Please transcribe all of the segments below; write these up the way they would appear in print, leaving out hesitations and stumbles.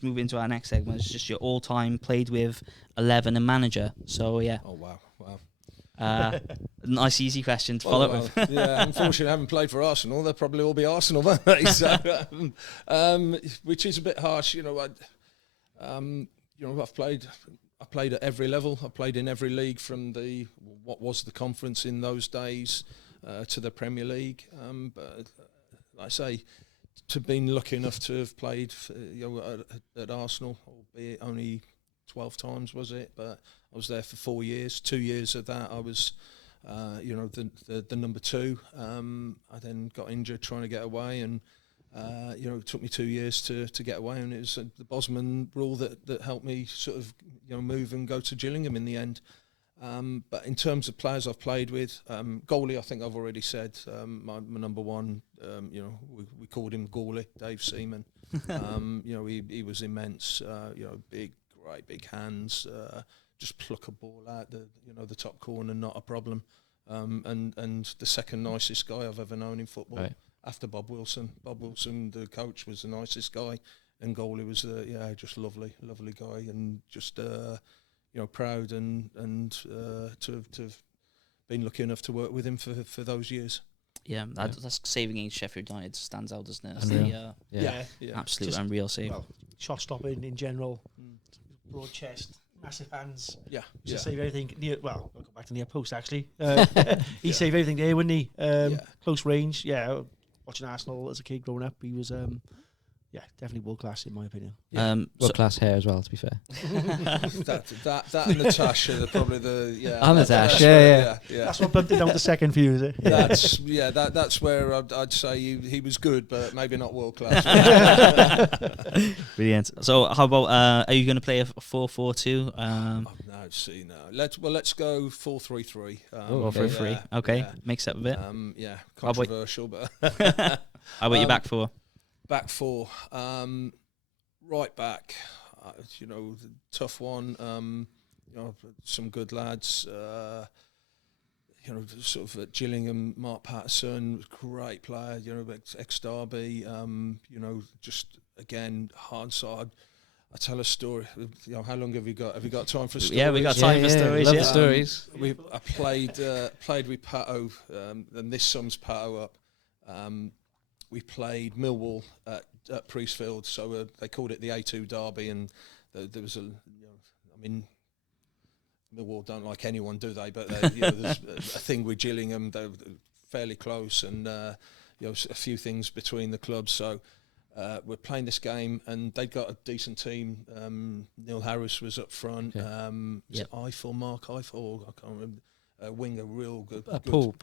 just move into our next segment. It's just your all-time played with 11 and manager. So yeah. Oh wow. Nice easy question to follow up with. Yeah, unfortunately I haven't played for Arsenal. They'll probably all be Arsenal, won't they? So, which is a bit harsh, I've played at every level. I played in every league from what was the conference in those days to the Premier League. But like I say, to been lucky enough to have played at Arsenal, albeit only 12 times, was it? But I was there for 4 years. 2 years of that, I was, the number 2. I then got injured trying to get away, and it took me 2 years to get away. And it was the Bosman rule that helped me sort of move and go to Gillingham in the end. But in terms of players I've played with, goalie, I think I've already said, my number 1. We called him Goalie, Dave Seaman. He was immense. Great big hands. Just pluck a ball out the top corner, not a problem. And the second nicest guy I've ever known in football, right, after Bob Wilson. Bob Wilson, the coach, was the nicest guy, and goalie was just lovely guy, and just proud and to have been lucky enough to work with him for those years. Yeah, that's saving against Sheffield United stands out, doesn't it? That's absolute just unreal save. Well, shot stopping in general, broad chest, massive hands. Yeah, Save everything near. Well, I'll go back to near post actually. He saved everything there, wouldn't he? Close range. Yeah, watching Arsenal as a kid growing up, he was definitely world class in my opinion. World class hair as well, to be fair. that and Natasha are probably and Natasha, yeah. That's what bumped it down to second for you, is it? That's where I'd say he was good, but maybe not world class. Brilliant. So how about are you going to play a 4-4-2? No. Let's go 4-3-3. 4-3-3. Okay, yeah. Mix up a bit. Controversial, but how about your back 4? Back 4, right back, tough one. Some good lads. Sort of at Gillingham, Mark Patterson, great player. Ex-Derby. Just again hard side. I tell a story. How long have you got? Have you got time for stories? Yeah, we got time for stories. Love the stories. I played with Pato, and this sums Pato up. We played Millwall at Priestfield, so they called it the A2 Derby, and there was Millwall don't like anyone, do they? But there's a thing with Gillingham. They're fairly close, and a few things between the clubs. So we're playing this game, and they got a decent team. Neil Harris was up front. Was it Mark Eiffel? I can't remember. Winger, real good. Paul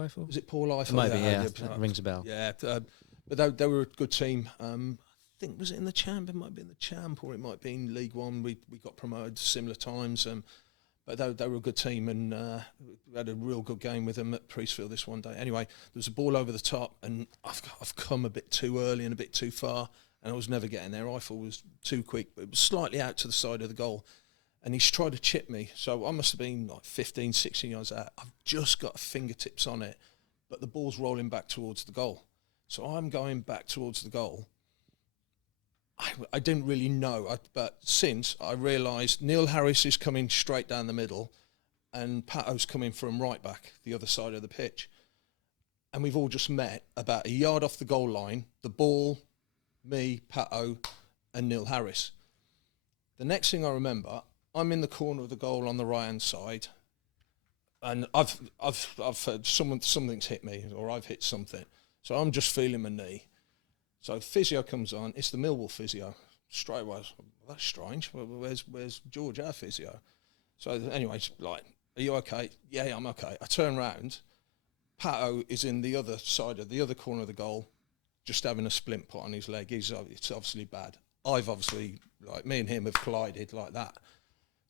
Eiffel? Was it Paul Eiffel? Maybe, that rings a bell. Yeah, but they were a good team. I think, was it in the Champ? It might have been the Champ, or it might be in League One. We got promoted similar times, but they were a good team, and we had a real good game with them at Priestfield this one day. Anyway, there was a ball over the top, and I've come a bit too early and a bit too far, and I was never getting there. Eiffel was too quick, but it was slightly out to the side of the goal. And he's tried to chip me, so I must have been like 15, 16 yards out. I've just got fingertips on it, but the ball's rolling back towards the goal. So I'm going back towards the goal. I didn't really know, but since I realised Neil Harris is coming straight down the middle, and Pato's coming from right back, the other side of the pitch. And we've all just met about a yard off the goal line, the ball, me, Pato, and Neil Harris. The next thing I remember, I'm in the corner of the goal on the right-hand side, and I've heard something's hit me, or I've hit something. So I'm just feeling my knee. So physio comes on. It's the Millwall physio. Straight away, that's strange. Where's George, our physio? So anyway, like, are you okay? Yeah, I'm okay. I turn round. Pato is in the other side of the other corner of the goal, just having a splint put on his leg. It's obviously bad. I've obviously, like, me and him have collided like that.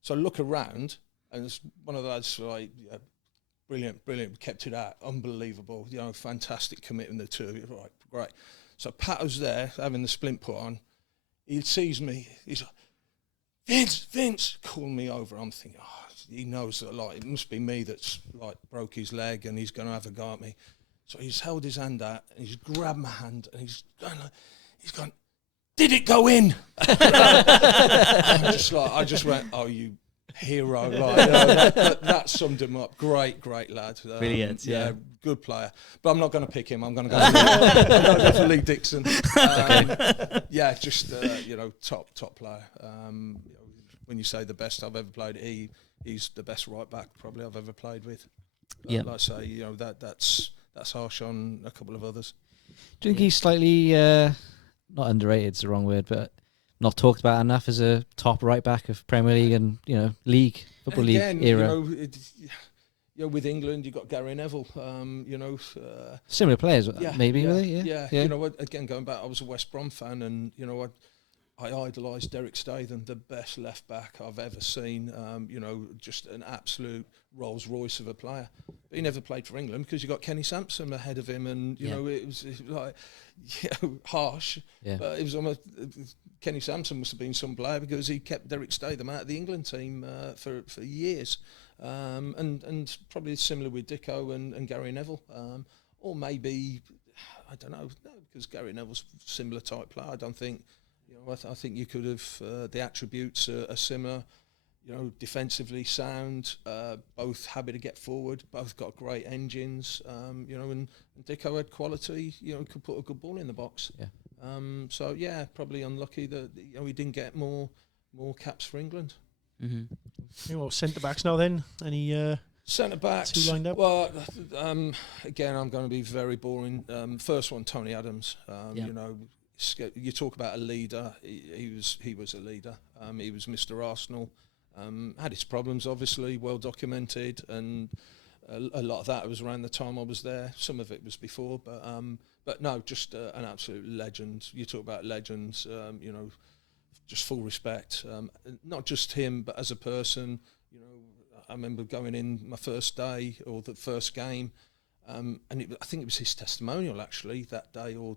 So I look around, and it's one of those, like, brilliant, kept it out, unbelievable, fantastic commitment, the two of you, right, great. So Pato's there, having the splint put on. He sees me, he's like, Vince, calling me over. I'm thinking, he knows that, like, it must be me that's, like, broke his leg, and he's going to have a go at me. So he's held his hand out, and he's grabbed my hand, and he's going, did it go in? I just went, oh, you hero. That summed him up. Great lad. Brilliant, yeah. Good player. But I'm not going to pick him. I'm going to go for Lee Dixon. Top player. When you say the best I've ever played, he's the best right back probably I've ever played with. Yeah. Like I say, that's harsh on a couple of others. Do you think he's slightly not underrated? Is the wrong word, but not talked about enough as a top right back of Premier League and league football league era? With England, you've got Gary Neville. Similar players, maybe. Yeah. You know what? Again, going back, I was a West Brom fan, and I idolised Derek Statham, the best left back I've ever seen. Just an absolute Rolls Royce of a player. But he never played for England because you got Kenny Sampson ahead of him, and it was like harsh. Yeah. But it was almost Kenny Sampson must have been some player because he kept Derek Statham out of the England team for years. And probably similar with Dicko and Gary Neville, or maybe I don't know, because Gary Neville's a similar type player. I don't think. I think you could have the attributes are similar. Defensively sound, both happy to get forward, both got great engines. And Dicko had quality. Could put a good ball in the box. Yeah. Probably unlucky that he didn't get more caps for England. Mm-hmm. Centre backs now then? Any centre backs? Two lined up? Well, again, I'm going to be very boring. First one, Tony Adams. You talk about a leader. He was a leader. He was Mr. Arsenal. Had his problems, obviously, well documented, and a lot of that was around the time I was there. Some of it was before, but no, just an absolute legend. You talk about legends. Just full respect. Not just him, but as a person. I remember going in my first day or the first game. And I think it was his testimonial actually that day, or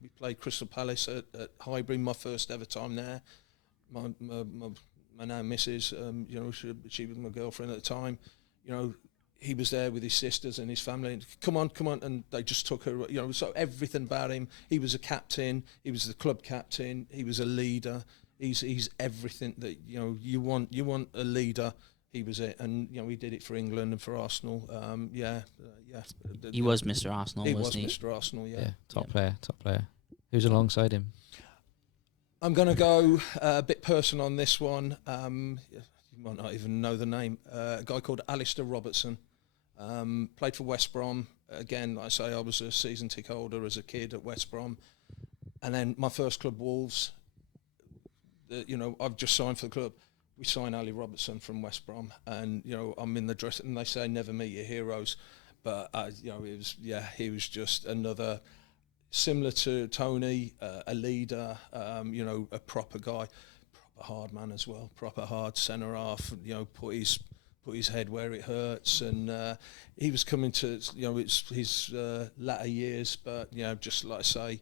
we played Crystal Palace at Highbury, my first ever time there. My now missus, she was my girlfriend at the time. He was there with his sisters and his family. And, come on, and they just took her. So everything about him. He was a captain. He was the club captain. He was a leader. He's everything that you want. You want a leader. He was it, and he did it for England and for Arsenal. He was Mr. Arsenal, wasn't he? He was Mr. Arsenal, yeah. Top player. Who's alongside him? I'm going to go a bit personal on this one. You might not even know the name. A guy called Alistair Robertson. Played for West Brom. Again, like I say, I was a season ticket holder as a kid at West Brom. And then my first club, Wolves, I've just signed for the club. We signed Ali Robertson from West Brom, and I'm in the dress, and they say never meet your heroes, but he was just another, similar to Tony, a leader, a proper guy, proper hard man as well, proper hard centre half, put his head where it hurts, and he was coming to it's his latter years, but just like I say.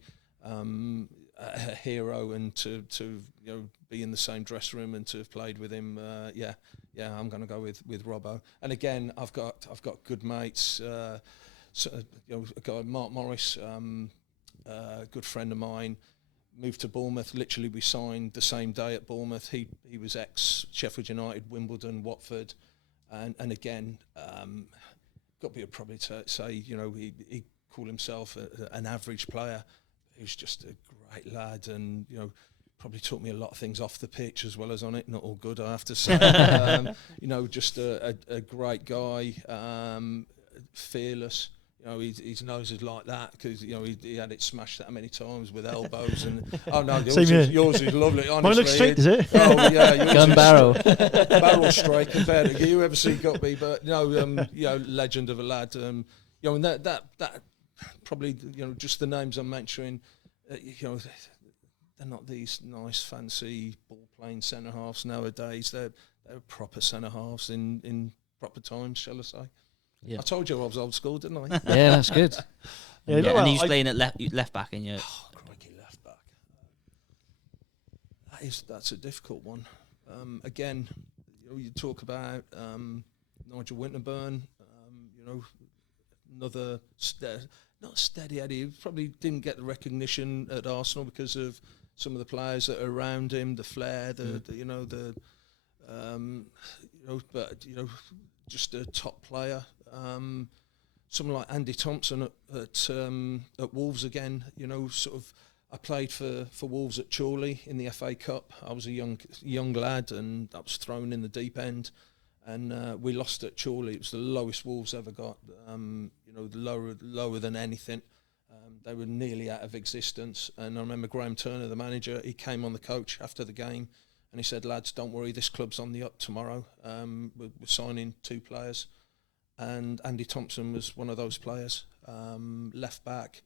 A hero, and to be in the same dressing room and to have played with him, I'm going to go with Robbo. And again, I've got good mates. A guy, Mark Morris, a good friend of mine, moved to Bournemouth. Literally, we signed the same day at Bournemouth. He was ex Sheffield United, Wimbledon, Watford, and again, got to probably say he called himself an average player. He was just a great lad, and probably taught me a lot of things off the pitch as well as on it. Not all good, I have to say. Just a great guy, fearless. His nose is like that because he had it smashed that many times with elbows and. Oh no, yours is lovely. Honestly, mine looks straight, is it? Oh yeah, gun barrel, barrel straight compared to you ever see Guppy, but legend of a lad. And that probably just the names I'm mentioning. They're not these nice fancy ball playing centre halves nowadays. They're proper centre halves in proper times, shall I say? Yeah. I told you I was old school, didn't I? Yeah, that's good. And he's playing at left back in your. Oh, crikey, left back. That's a difficult one. Again, you talk about Nigel Winterburn. Another not steady Eddie. He probably didn't get the recognition at Arsenal because of some of the players that are around him, the flair, just a top player. Someone like Andy Thompson at Wolves again. I played for Wolves at Chorley in the FA Cup. I was a young lad, and I was thrown in the deep end, and we lost at Chorley. It was the lowest Wolves ever got. Lower than anything. They were nearly out of existence. And I remember Graham Turner, the manager, he came on the coach after the game, and he said, "Lads, don't worry, this club's on the up tomorrow. We're signing 2 players." And Andy Thompson was one of those players. Left back,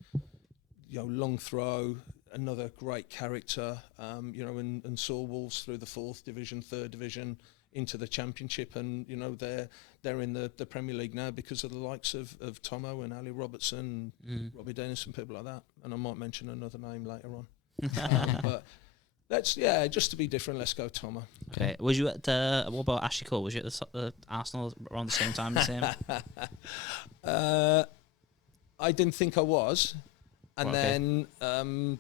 long throw, another great character, and saw Wolves through the 4th division, 3rd division, into the Championship, and they're in the Premier League now because of the likes of Tomo and Ali Robertson, Robbie Dennis, and people like that. And I might mention another name later on. But just to be different, let's go Tomo. Okay, was you at what about Ashley Cole? Was you at the Arsenal around the same time as him? I didn't think I was. And then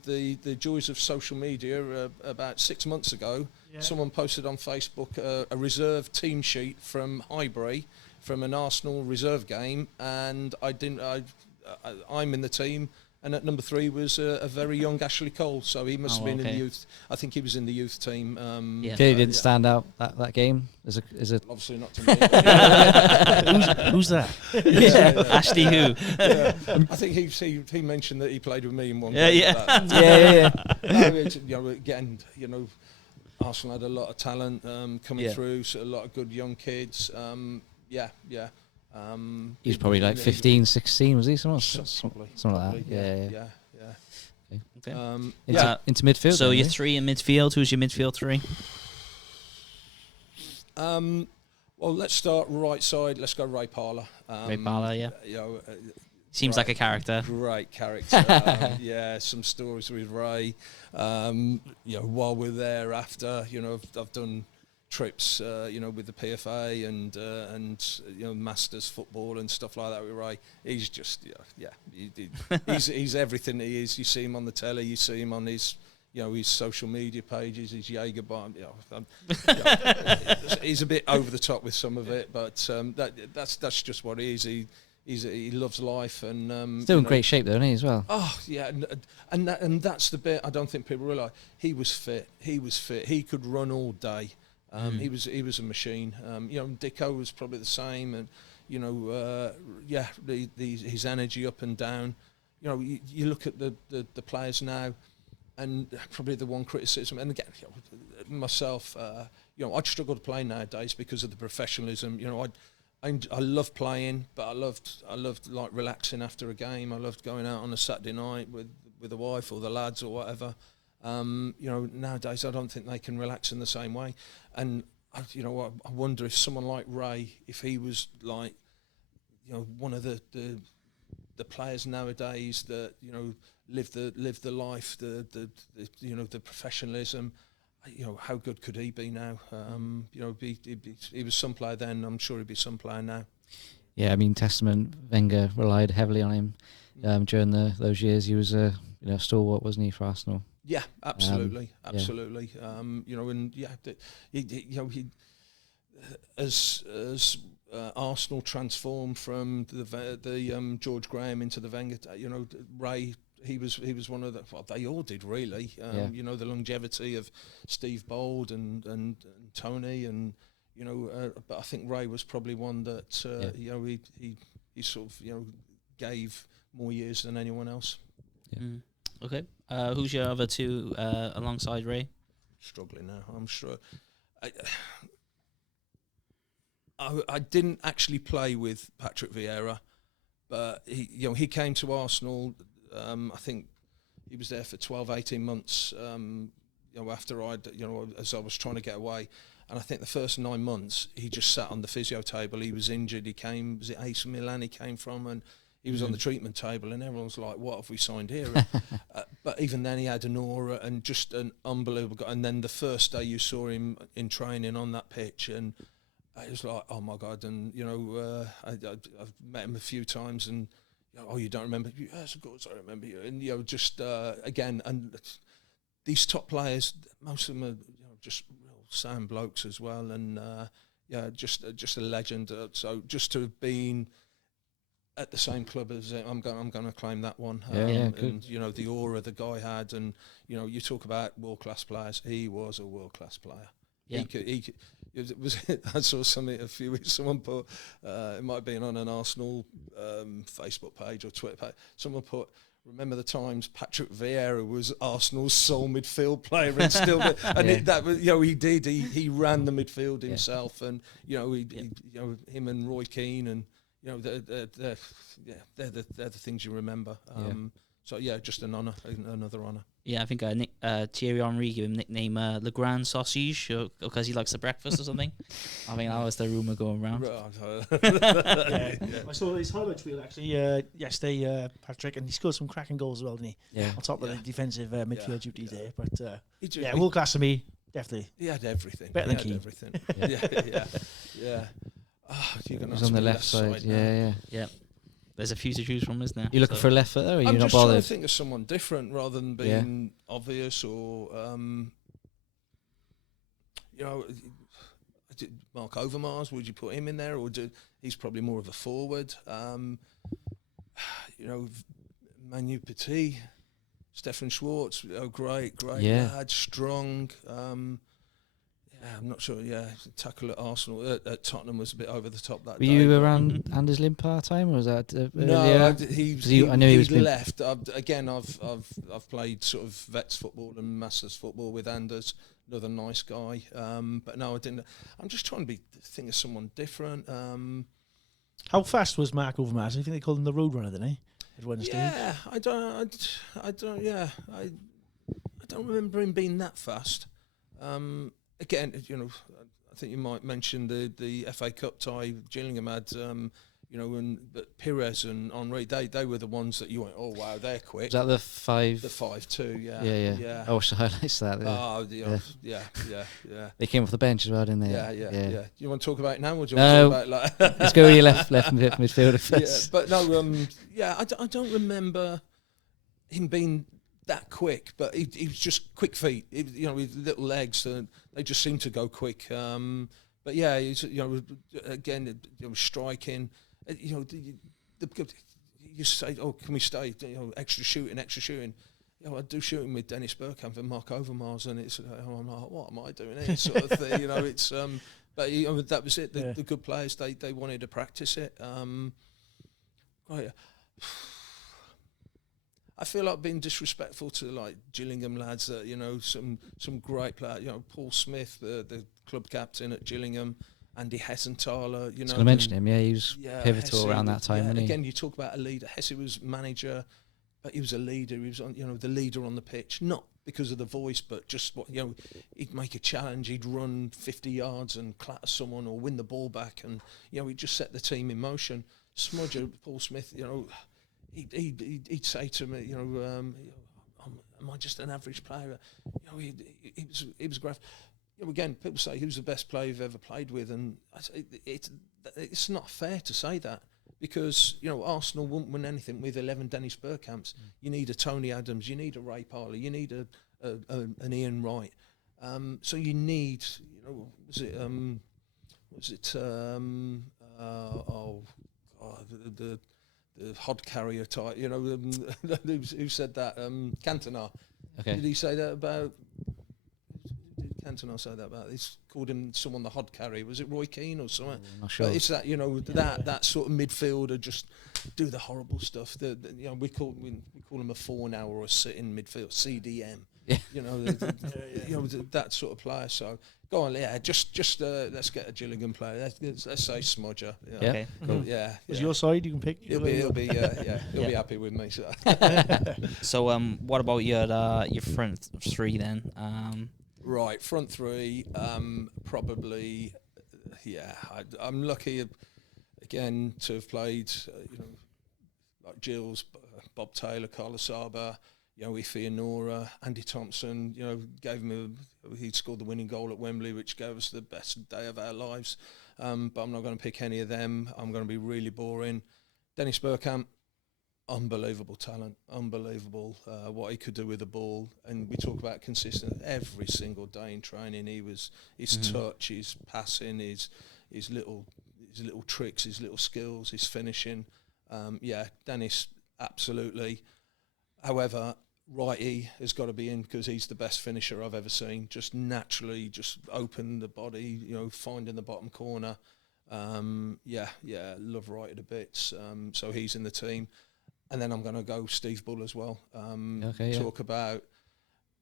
the joys of social media, about 6 months ago, someone posted on Facebook a reserve team sheet from Highbury from an Arsenal reserve game, and I'm in the team, and at number 3 was a very young Ashley Cole, so he must have been in the youth. I think he was in the youth team. Clearly didn't stand out that game. Is it? Obviously not to me. Who's that? Ashley who? I think he mentioned that he played with me in one game. Yeah. Again, Arsenal had a lot of talent coming through, so a lot of good young kids. He was probably like 15, 16, was he? Something like that. Yeah. Okay. Into midfield. So you're 3 in midfield. Who's your midfield 3? Well, let's start right side. Let's go Ray Parlour. Ray Parlour, yeah. Seems like a character. Great character. Some stories with Ray. While we're there after, I've done trips, with the PFA and Masters football and stuff like that with Ray. He's just, he's everything he is. You see him on the telly, you see him on his social media pages, his Jaeger bomb. He's a bit over the top with some of it, but that's just what he is. He loves life and still in great shape though, isn't he, as well? Oh yeah, and that's the bit I don't think people realise. He was fit. He could run all day. He was a machine. Dicko was probably the same, and his energy up and down. You look at the players now, and probably the one criticism, and again, myself, I'd struggle to play nowadays because of the professionalism. I love playing, but I loved like relaxing after a game. I loved going out on a Saturday night with the wife or the lads or whatever. Nowadays I don't think they can relax in the same way. And I wonder if someone like Ray, if he was like, one of the players nowadays that live the life, the professionalism. How good could he be now? He was some player then. I'm sure he'd be some player now. Yeah, I mean, Testament, Wenger relied heavily on him during those years. He was a stalwart, wasn't he, for Arsenal? Yeah, absolutely. As Arsenal transformed from the George Graham into the Wenger, Ray. He was one of the. Well, they all did really. The longevity of Steve Bold and Tony, and but I think Ray was probably one that he sort of gave more years than anyone else. Yeah. Okay. Who's your other 2 alongside Ray? Struggling now, I'm sure. I didn't actually play with Patrick Vieira, but he came to Arsenal. I think he was there for 12, 18 months, after as I was trying to get away. And I think the first 9 months, he just sat on the physio table. He was injured. Was it AC Milan he came from? And he was on the treatment table, and everyone's like, what have we signed here? But even then, he had an aura and just an unbelievable guy. And then the first day you saw him in training on that pitch, and it was like, oh my God. And, I've met him a few times, and, you don't remember? Yes, of course I remember you. And, again, and these top players, most of them are just real sound blokes as well, and just a legend. So just to have been at the same club as I'm going to claim that one. And the aura the guy had, and you talk about world class players. He was a world class player. Yeah. I saw something a few weeks. Someone put it might have been on an Arsenal Facebook page or Twitter page. Someone put, remember the times Patrick Vieira was Arsenal's sole midfield player and still, he did. He ran the midfield himself, and him and Roy Keane, and they're the things you remember. So just an honour, another honour. Yeah, I think Thierry Henry gave him nickname Le Grand Sausage because he likes the breakfast or something. I mean, that was the rumour going around. I saw his highlights reel actually yesterday, Patrick, and he scored some cracking goals as well, didn't he? Yeah. On top of the defensive midfield duties there. But world class to me, definitely. He had everything. Better than Keane. Everything. Yeah. Oh, you're going to on the left side. Yeah. There's a few to choose from, isn't there? You looking for a left foot there, or are you not bothered? I'm just trying to think of someone different rather than being obvious or, Mark Overmars, would you put him in there? Or he's probably more of a forward. Manu Petit, Stefan Schwartz, great lad, strong. I'm not sure. Tackle at Arsenal at Tottenham was a bit over the top that day. Were you around Anders Lind part-time, or was that no? I know he was left. I've played sort of vets football and masters football with Anders, another nice guy. But no, I didn't. I'm just trying to think of someone different. How fast was Mark Overmars? I think they called him the Roadrunner, didn't he? At Wednesday. Yeah, I don't remember him being that fast. Again, I think you might mention the FA Cup tie Gillingham had, but Pires and Henry, they were the ones that you went, oh wow, they're quick. Was that the 5? The 5-2, yeah. I watched the highlights of that. Yeah. They came off the bench as well, didn't they? Yeah. You want to talk about it now, or do you want to talk about like? Let's go with your left midfielder first. Yeah, but no, I don't remember him being that quick, but he was just quick feet. With little legs, they just seem to go quick. But yeah, he's, again, striking. You say, oh, can we stay? Extra shooting. I do shooting with Dennis Bergkamp and Mark Overmars, and it's I'm like, what am I doing here? Sort of thing. It's but that was it. The good players they wanted to practice it. I feel like being disrespectful to like Gillingham lads that some great players. Paul Smith, the club captain at Gillingham, Andy Hessenthaler. I was going to mention him. Yeah, he was pivotal Hesse, around that time. Yeah, Wasn't he? Again, you talk about a leader. Hesse was manager, but he was a leader. He was the leader on the pitch, not because of the voice, but just what he'd make a challenge. He'd run 50 yards and clatter someone or win the ball back, and he'd just set the team in motion. Smudger, Paul Smith, He'd say to me, am I just an average player? He was great. Again, people say who's the best player you've ever played with, and it's not fair to say that because Arsenal won't win anything with 11 Dennis Bergkamps. You need a Tony Adams, you need a Ray Parlour, you need an Ian Wright. So you need, the hod carrier type, who said that? Cantona. Okay. Did he say that about? Did Cantona say that about? He's called him someone the hod carrier. Was it Roy Keane or something? I'm not sure. But it's that that sort of midfielder just do the horrible stuff. We call him a 4-now or a sitting midfield CDM. Yeah. That sort of player. So go on, just let's get a Gillingham player. Let's say Smudger. Yeah. Okay. Cool. Mm-hmm. Yeah. It's your side. You can pick. He'll be happy with me. So. So what about your front three then? Right, front three. Probably. I'm lucky again to have played. Like Gills, Bob Taylor, Carlos Saba. Ife Nora, Andy Thompson, gave him he scored the winning goal at Wembley, which gave us the best day of our lives. But I'm not going to pick any of them. I'm going to be really boring. Dennis Bergkamp, unbelievable talent, unbelievable what he could do with the ball. And we talk about consistent every single day in training. His touch, his passing, his little tricks, his little skills, his finishing. Dennis, absolutely. However, Righty has got to be in because he's the best finisher I've ever seen. Just naturally, just open the body, finding the bottom corner. Love Righty to bits. So he's in the team. And then I'm going to go Steve Bull as well. Talk about,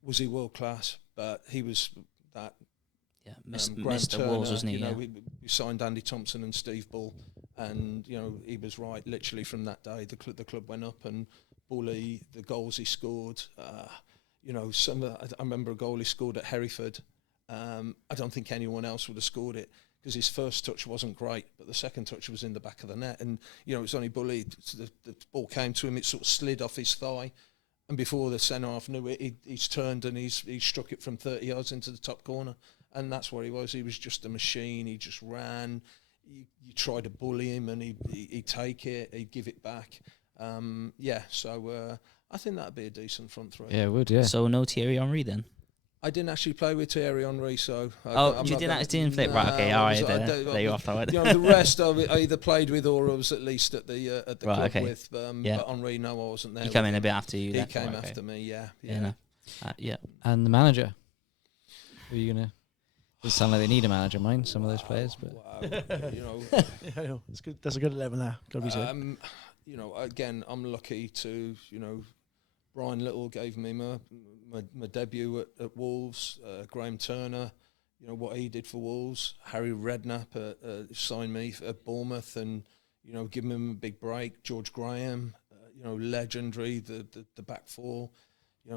was he world class? But he was that. Yeah, Mr. Walls, wasn't he? We signed Andy Thompson and Steve Bull, and he was right. Literally from that day, the club went up, and Bully, the goals he scored. I remember a goal he scored at Hereford. I don't think anyone else would have scored it because his first touch wasn't great, but the second touch was in the back of the net, and it was only Bully. The ball came to him, it sort of slid off his thigh, and before the centre half knew it, he's turned and he struck it from 30 yards into the top corner. And that's what he was. He was just a machine. He just ran. You try to bully him, and he'd take it. He'd give it back. So I think that'd be a decent front three. Yeah, it would. Yeah. So no Thierry Henry then. I didn't actually play with Thierry Henry, so you didn't play. Right, okay, all right. There you off that. The rest of it, I either played with or I was at least at the club with. But Henry, no, I wasn't there. He came in a bit after you. He came after me. Yeah. And the manager. Who are you gonna? It sound like they need a manager, mind some of those players, but it's good. That's a good 11 there. Got to be said. Again, I'm lucky to Brian Little gave me my debut at Wolves. Graham Turner, what he did for Wolves. Harry Redknapp signed me at Bournemouth, and giving him a big break. George Graham, legendary. The back four,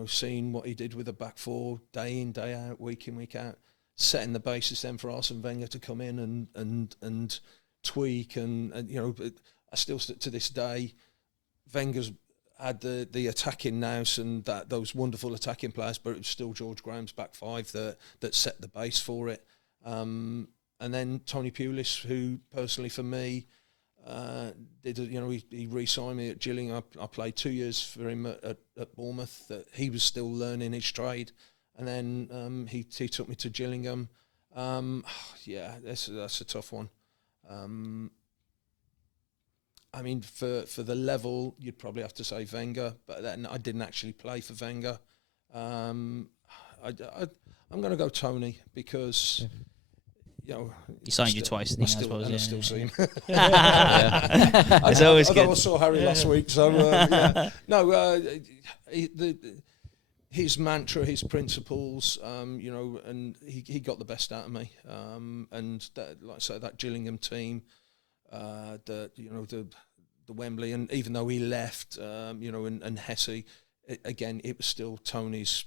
seeing what he did with the back four day in, day out, week in, week out. Setting the basis then for Arsène Wenger to come in and tweak and I still to this day, Wenger's had the attacking nous and those wonderful attacking players, but it was still George Graham's back five that set the base for it. And then Tony Pulis, who personally for me he re-signed me at Gillingham. I played 2 years for him at Bournemouth. He was still learning his trade. And then he took me to Gillingham. That's a tough one. For the level, you'd probably have to say Wenger, but then I didn't actually play for Wenger. I'm going to go Tony because he signed you twice. I still see him. It's always good. I saw Harry last week, so his mantra, his principles, and he got the best out of me. And like I say, that Gillingham team, the Wembley, and even though he left, and Hesse, again, it was still Tony's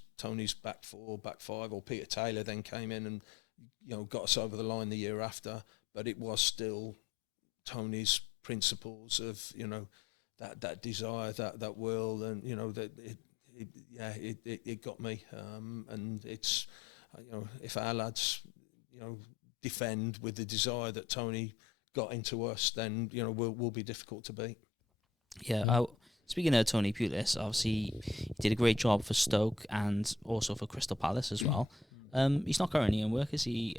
back four, back five, or Peter Taylor then came in and got us over the line the year after. But it was still Tony's principles of that desire, that will, and it got me, and it's if our lads defend with the desire that Tony got into us, then we'll be difficult to beat. Speaking of Tony Pulis, obviously he did a great job for Stoke and also for Crystal Palace as well. He's not currently in work, is he?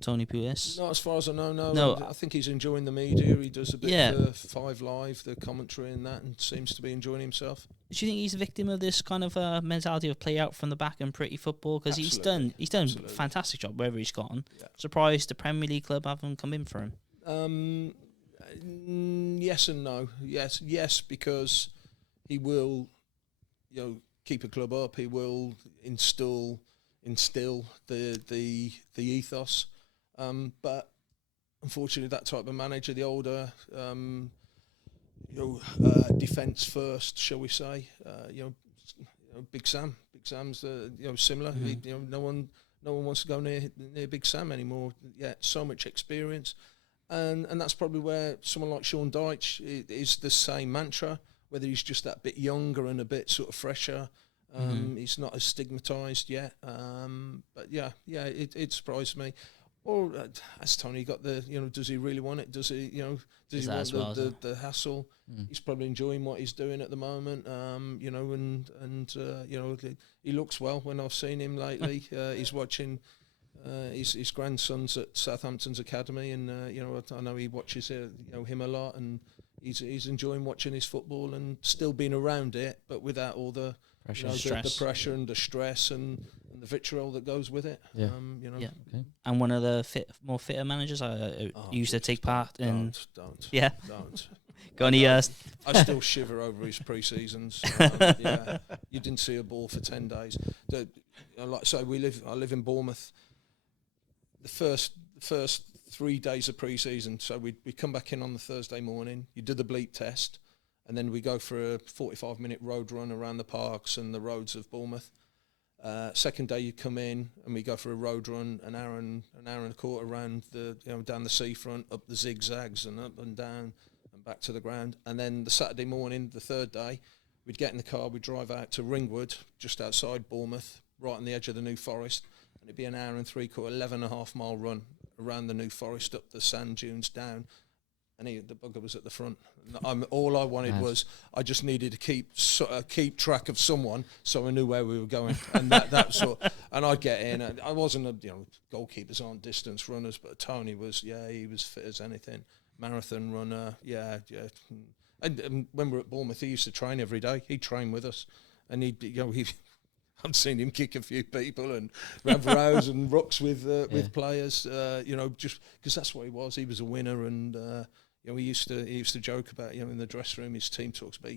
Tony Pulis? Not as far as I know, no. I think he's enjoying the media. He does a bit of Five Live, the commentary and that, and seems to be enjoying himself. Do you think he's a victim of this kind of mentality of play out from the back and pretty football? Because he's done a fantastic job wherever he's gone. Yeah. Surprised the Premier League club haven't come in for him. Yes and no. Yes, because he will, keep a club up. He will instill the ethos, but unfortunately, that type of manager, the older, defence first, shall we say? Big Sam's similar. Mm-hmm. No one wants to go near Big Sam anymore. Yeah, so much experience, and that's probably where someone like Sean Dyche is the same mantra. Whether he's just that bit younger and a bit sort of fresher. He's not as stigmatised yet, but it surprised me. Or has Tony got the, does he really want it? Does he, does he want the hassle? He's probably enjoying what he's doing at the moment, he looks well when I've seen him lately. He's watching his grandson's at Southampton's academy, and I know he watches him a lot, and he's enjoying watching his football and still being around it, but without all the pressure, the pressure and the stress and the vitriol that goes with it. Yeah. Okay. And one of the more fitter managers used to take part in. Don't. Yeah. Don't. Got any? I still shiver over his pre-seasons. You didn't see a ball for 10 days. I live in Bournemouth. The first 3 days of pre-season, so we come back in on the Thursday morning. You do the bleep test, and then we go for a 45-minute road run around the parks and the roads of Bournemouth. Second day you come in and we go for a road run, an hour and a quarter around down the seafront, up the zigzags and up and down and back to the ground. And then the Saturday morning, the third day, we'd get in the car, we'd drive out to Ringwood, just outside Bournemouth, right on the edge of the New Forest, and it'd be an hour and three-quarter, 11.5 mile run around the New Forest, up the sand dunes, down. And the bugger was at the front. All I wanted was, I just needed to keep track of someone, so I knew where we were going. And that sort. And I'd get in. And I wasn't goalkeepers aren't distance runners, but Tony was. Yeah, he was fit as anything. Marathon runner. Yeah. And when we were at Bournemouth, he used to train every day. He'd train with us, and I've seen him kick a few people and have rows and rucks with players. Just because that's what he was. He was a winner, and he used to joke about in the dressing room. His team talks about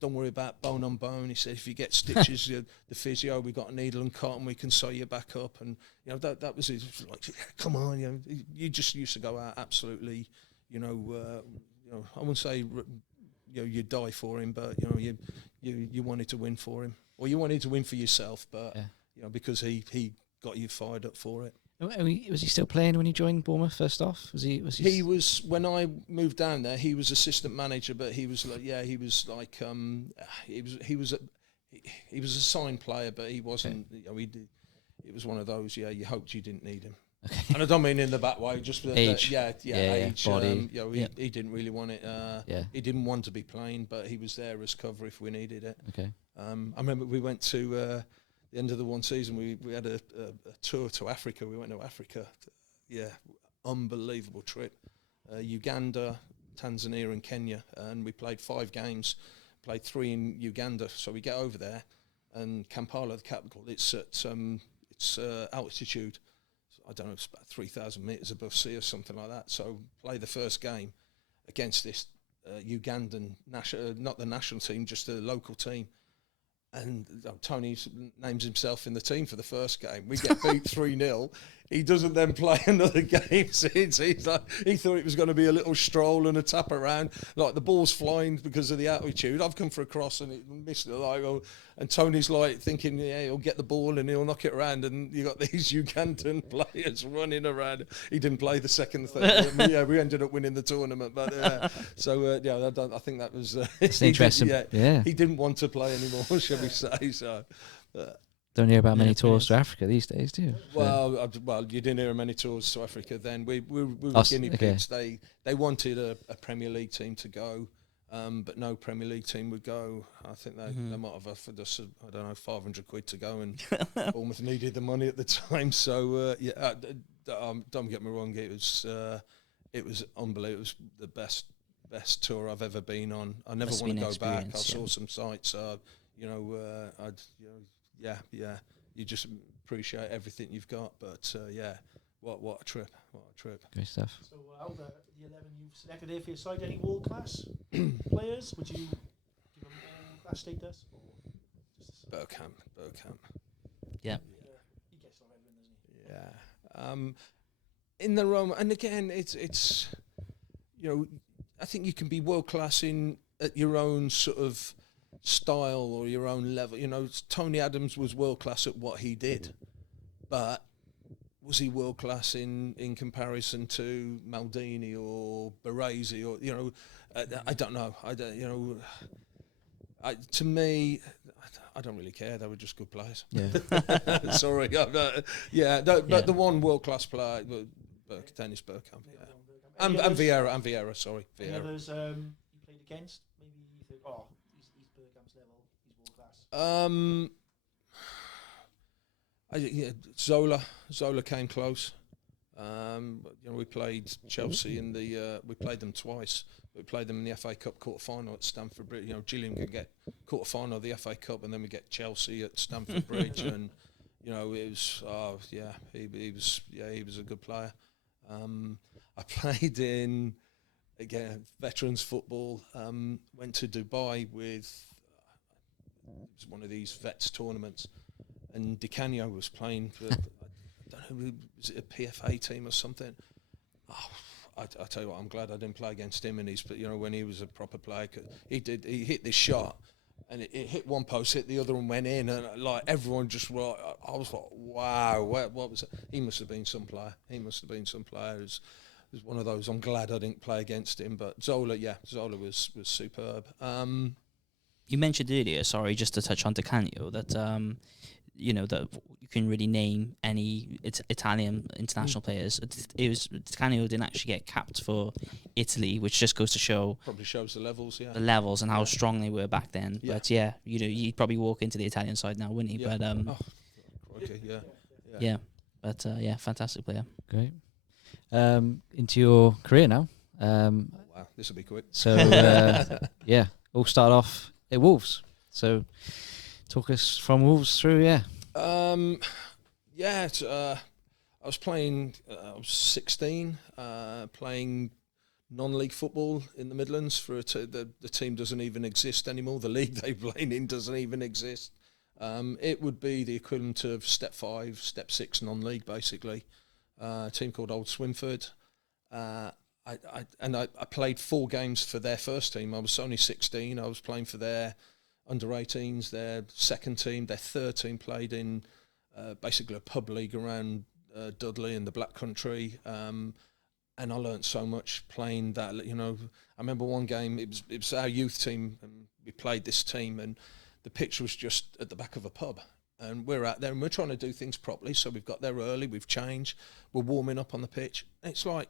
don't worry about bone on bone. He said if you get stitches, the physio, we got a needle and cotton, we can sew you back up. And that was his, like, come on, you just used to go out absolutely, I wouldn't say you'd die for him, but you wanted to win for him. Or you wanted to win for yourself, but because he got you fired up for it. Was he still playing when he joined Bournemouth first off? He was when I moved down there. He was assistant manager, but he was he was a signed player, but he wasn't. Okay. It was one of those. Yeah, you hoped you didn't need him. Okay. And I don't mean in the bad way, just age. Age. Body. He didn't really want it. He didn't want to be playing, but he was there as cover if we needed it. Okay. I remember we went to the end of the one season. We had a tour to Africa. We went to Africa. Unbelievable trip. Uganda, Tanzania, and Kenya, and we played 5 games. Played 3 in Uganda. So we get over there, and Kampala, the capital, it's at altitude. I don't know, it's about 3,000 metres above sea or something like that. So play the first game against this Ugandan, not the national team, just the local team. And Tony names himself in the team for the first game. We get beat 3-0. He doesn't then play another game since. He thought it was going to be a little stroll and a tap around. Like the ball's flying because of the altitude. I've come for a cross and it missed it. And Tony's like thinking, he'll get the ball and he'll knock it around. And you got these Ugandan players running around. He didn't play the second, third. We ended up winning the tournament. But I think that was interesting. He didn't want to play anymore, shall we say? So. Don't hear about many tours to Africa these days, do you? Well, you didn't hear many tours to Africa then. We were guinea pigs. They wanted a Premier League team to go, but no Premier League team would go. I think they might have offered us, £500 to go, and Bournemouth needed the money at the time. So don't get me wrong, it was unbelievable. It was the best tour I've ever been on. I never want to go back. I saw some sights. You just appreciate everything you've got. But what a trip! Great stuff. So out of the 11 you've selected here for your side, any world class players? Would you give them world class status? Bergkamp. Yeah. He gets on everything, doesn't he? Yeah. In the Rome, and again, it's I think you can be world class at your own sort of style or your own level. Tony Adams was world class at what he did, but was he world class in comparison to Maldini or Baresi or I don't know. To me, I don't really care. They were just good players. Yeah. Sorry. But the one world-class player, Dennis Bergkamp, and Vieira, sorry. Any others you played against? Maybe you think, he's Bergkamp's level, he's world class. Zola came close. We played Chelsea in the. We played them twice. We played them in the FA Cup quarter-final at Stamford Bridge. Gillingham could get quarter-final of the FA Cup, and then we get Chelsea at Stamford Bridge, and it was. He was a good player. I played in veterans football. Went to Dubai with. It was one of these vets tournaments, and Di Canio was playing for. I don't know, was it a PFA team or something? I tell you what, I'm glad I didn't play against him. And when he was a proper player, he hit this shot, and it hit one post, hit the other, and went in, and everyone just I was like, wow, what was it? He must have been some player. It was one of those. I'm glad I didn't play against him, but Zola was superb. You mentioned earlier, sorry, just to touch on Di Canio, that that you can really name any Italian international players. It was Di Canio didn't actually get capped for Italy, which just goes to show probably shows the levels, and how strong they were back then. Yeah. But he'd probably walk into the Italian side now, wouldn't he? Yeah. But fantastic player. Great. Into your career now. Wow, this will be quick. So we'll start off at Wolves. So talk us from Wolves through, I was playing. I was 16, playing non-league football in the Midlands for the team doesn't even exist anymore. The league they play in doesn't even exist. It would be the equivalent of Step 5, Step 6 non-league, basically. A team called Old Swinford. I played 4 games for their first team. I was only 16. I was playing for their under-18s, their second team. Their third team played in basically a pub league around Dudley in the Black Country. And I learnt so much playing that. I remember one game, it was our youth team, and we played this team, and the pitch was just at the back of a pub. And we're out there, and we're trying to do things properly, so we've got there early, we've changed, we're warming up on the pitch. It's like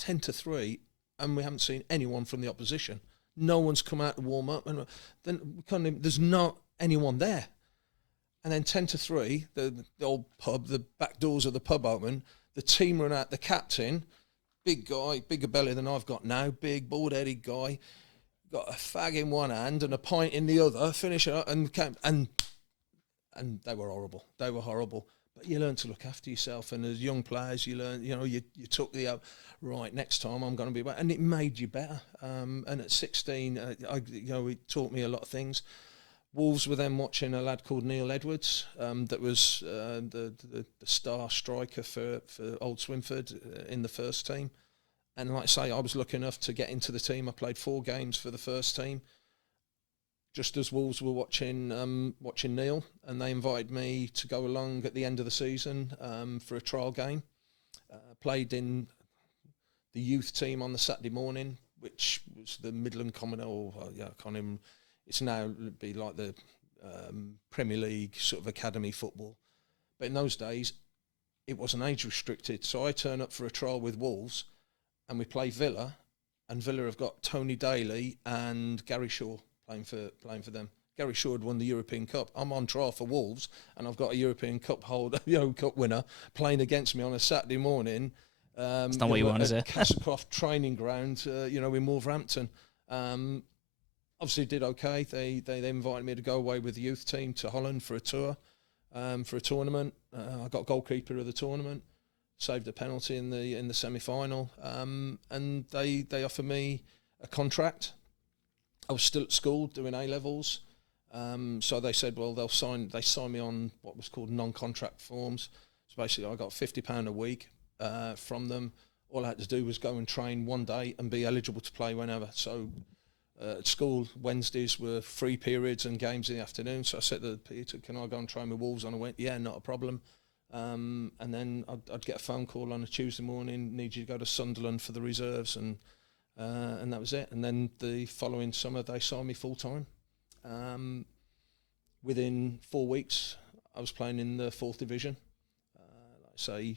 10-3, and we haven't seen anyone from the opposition. No one's come out to warm up, and then there's not anyone there. And then 10-3, the old pub, the back doors of the pub open, the team run out, the captain, big guy, bigger belly than I've got now, big bald-headed guy, got a fag in one hand and a pint in the other, finish it up, and they were horrible. They were horrible. But you learn to look after yourself, and as young players, you learn, you took the right, next time I'm going to be better, and it made you better. And at 16, it taught me a lot of things. Wolves were then watching a lad called Neil Edwards, that was the star striker for Old Swinford in the first team. And like I say, I was lucky enough to get into the team. I played 4 games for the first team, just as Wolves were watching Neil, and they invited me to go along at the end of the season for a trial game. Played in the youth team on the Saturday morning, which was the Midland Common, it's now be like the Premier League sort of academy football. But in those days, it wasn't age restricted. So I turn up for a trial with Wolves, and we play Villa, and Villa have got Tony Daly and Gary Shaw playing for them. Gary Shaw had won the European Cup. I'm on trial for Wolves, and I've got a European Cup holder, Cup winner, playing against me on a Saturday morning. It's not what you want, is it? Castlecroft training ground, in Wolverhampton. Obviously did okay. They invited me to go away with the youth team to Holland for a tour, for a tournament. I got goalkeeper of the tournament, saved a penalty in the semi-final, and they offered me a contract. I was still at school doing A-levels, so they said, well, they signed me on what was called non-contract forms. So basically, I got £50 a week from them. All I had to do was go and train one day and be eligible to play whenever. So at school, Wednesdays were free periods and games in the afternoon. So I said to Peter, can I go and train with Wolves? And I went, yeah, not a problem. And then I'd get a phone call on a Tuesday morning, need you to go to Sunderland for the reserves, and that was it. And then the following summer, they signed me full-time. within 4 weeks, I was playing in the 4th division. Like I say,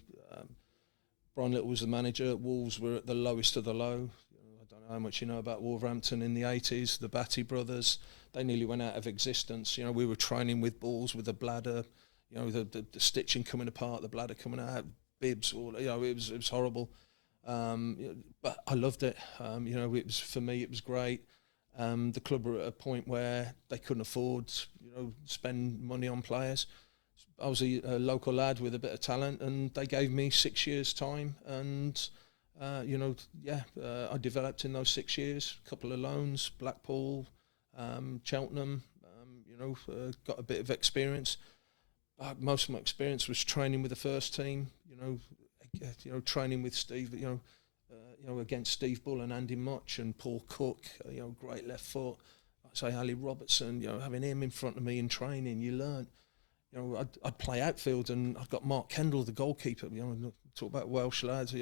Brian Little was the manager. Wolves were at the lowest of the low. I don't know how much you know about Wolverhampton in the 80s. The Batty brothers, they nearly went out of existence. We were training with balls with the bladder, the stitching coming apart, the bladder coming out, bibs, it was horrible. But I loved it. It was, for me, it was great. The club were at a point where they couldn't afford, spend money on players. I was a local lad with a bit of talent, and they gave me 6 years' time, and I developed in those 6 years. A couple of loans, Blackpool, Cheltenham. Got a bit of experience. Most of my experience was training with the first team. Training with Steve. Against Steve Bull and Andy Much and Paul Cook. Great left foot. I'd say Ali Robertson. Having him in front of me in training, you learn. I'd play outfield, and I've got Mark Kendall, the goalkeeper. Talk about Welsh lads.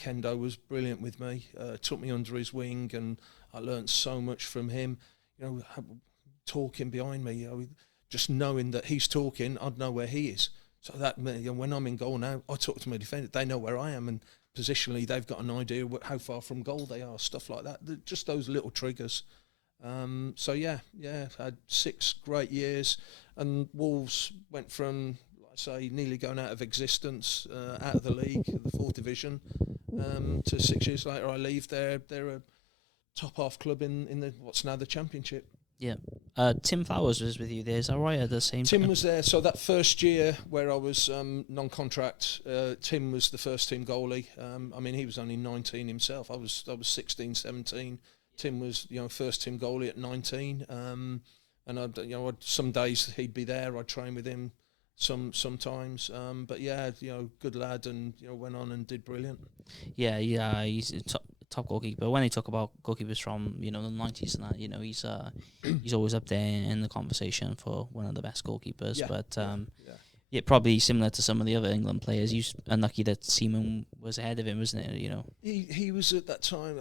Kendo was brilliant with me. Took me under his wing, and I learned so much from him. Talking behind me, just knowing that he's talking, I'd know where he is. So that when I'm in goal now, I talk to my defender. They know where I am, and positionally, they've got an idea how far from goal they are. Stuff like that. Just those little triggers. I had 6 great years, and Wolves went from, like I say, nearly going out of existence, out of the league, the 4th division, to 6 years later I leave. They're a top half club in the what's now the Championship. Yeah. Tim Flowers was with you there, is that right, at the same time? Tim was there, so that first year where I was non-contract, Tim was the first team goalie. He was only 19 himself. I was 16, 17. Tim was, first team goalie at 19. And some days he'd be there. I'd train with him sometimes. But yeah, good lad, and went on and did brilliant. Yeah, he's a top goalkeeper. When they talk about goalkeepers from the 90s and that, he's always up there in the conversation for one of the best goalkeepers. Yeah, but yeah, probably similar to some of the other England players. He's unlucky that Seaman was ahead of him, wasn't it? He was at that time.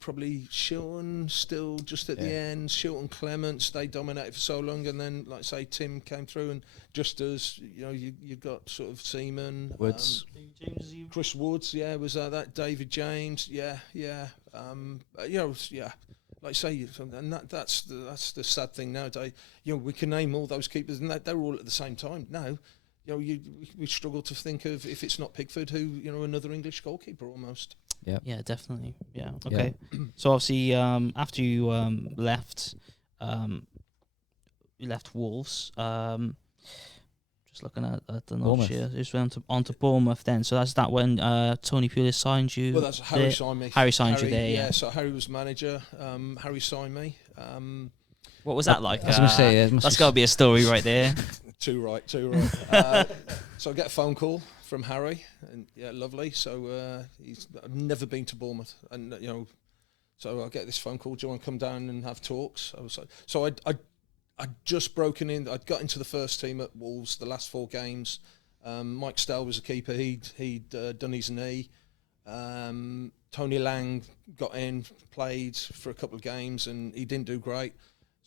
Probably Shilton still just at the end. Shilton, Clements, they dominated for so long, and then, like I say, Tim came through, and just as you got sort of Seaman, Woods, Chris Woods, was that David James, like I say, and that's the sad thing nowadays. We can name all those keepers, and they're all at the same time now. We struggle to think of, if it's not Pickford, who another English goalkeeper almost. Yeah, definitely. Yeah. Okay. Yeah. So obviously, after you left Wolves, just looking at the notes here, just went on to Bournemouth then. So that's that when Tony Pulis signed you. Well, that's Harry signed me. Harry signed you there. Yeah. So Harry was manager. Harry signed me. What was that like? I was going to say, that's got to be a story right there. Too right. So I get a phone call from Harry, and lovely. So I've never been to Bournemouth, and so I get this phone call. Do you want to come down and have talks? I was like, so I'd just broken in. I'd got into the first team at Wolves the last 4 games. Mike Stell was a keeper. He'd done his knee. Tony Lang got in, played for a couple of games, and he didn't do great.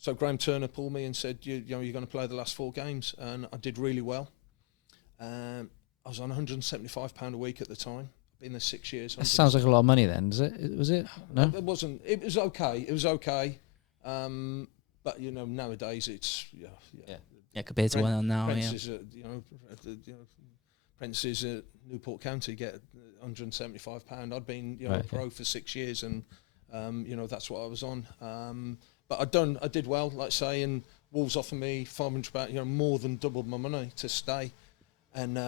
So Graham Turner pulled me and said, you're going to play the last 4 games. And I did really well. I was on £175 a week at the time. Been there 6 years. That sounds like a lot of money then, does it? Was it? No? It wasn't. It was okay. But, nowadays it's... Yeah, compared to one now, Apprentices at Newport County get £175. I'd been, pro for 6 years, and, that's what I was on. But I did well, like I say, and Wolves offered me £500, more than doubled my money to stay. And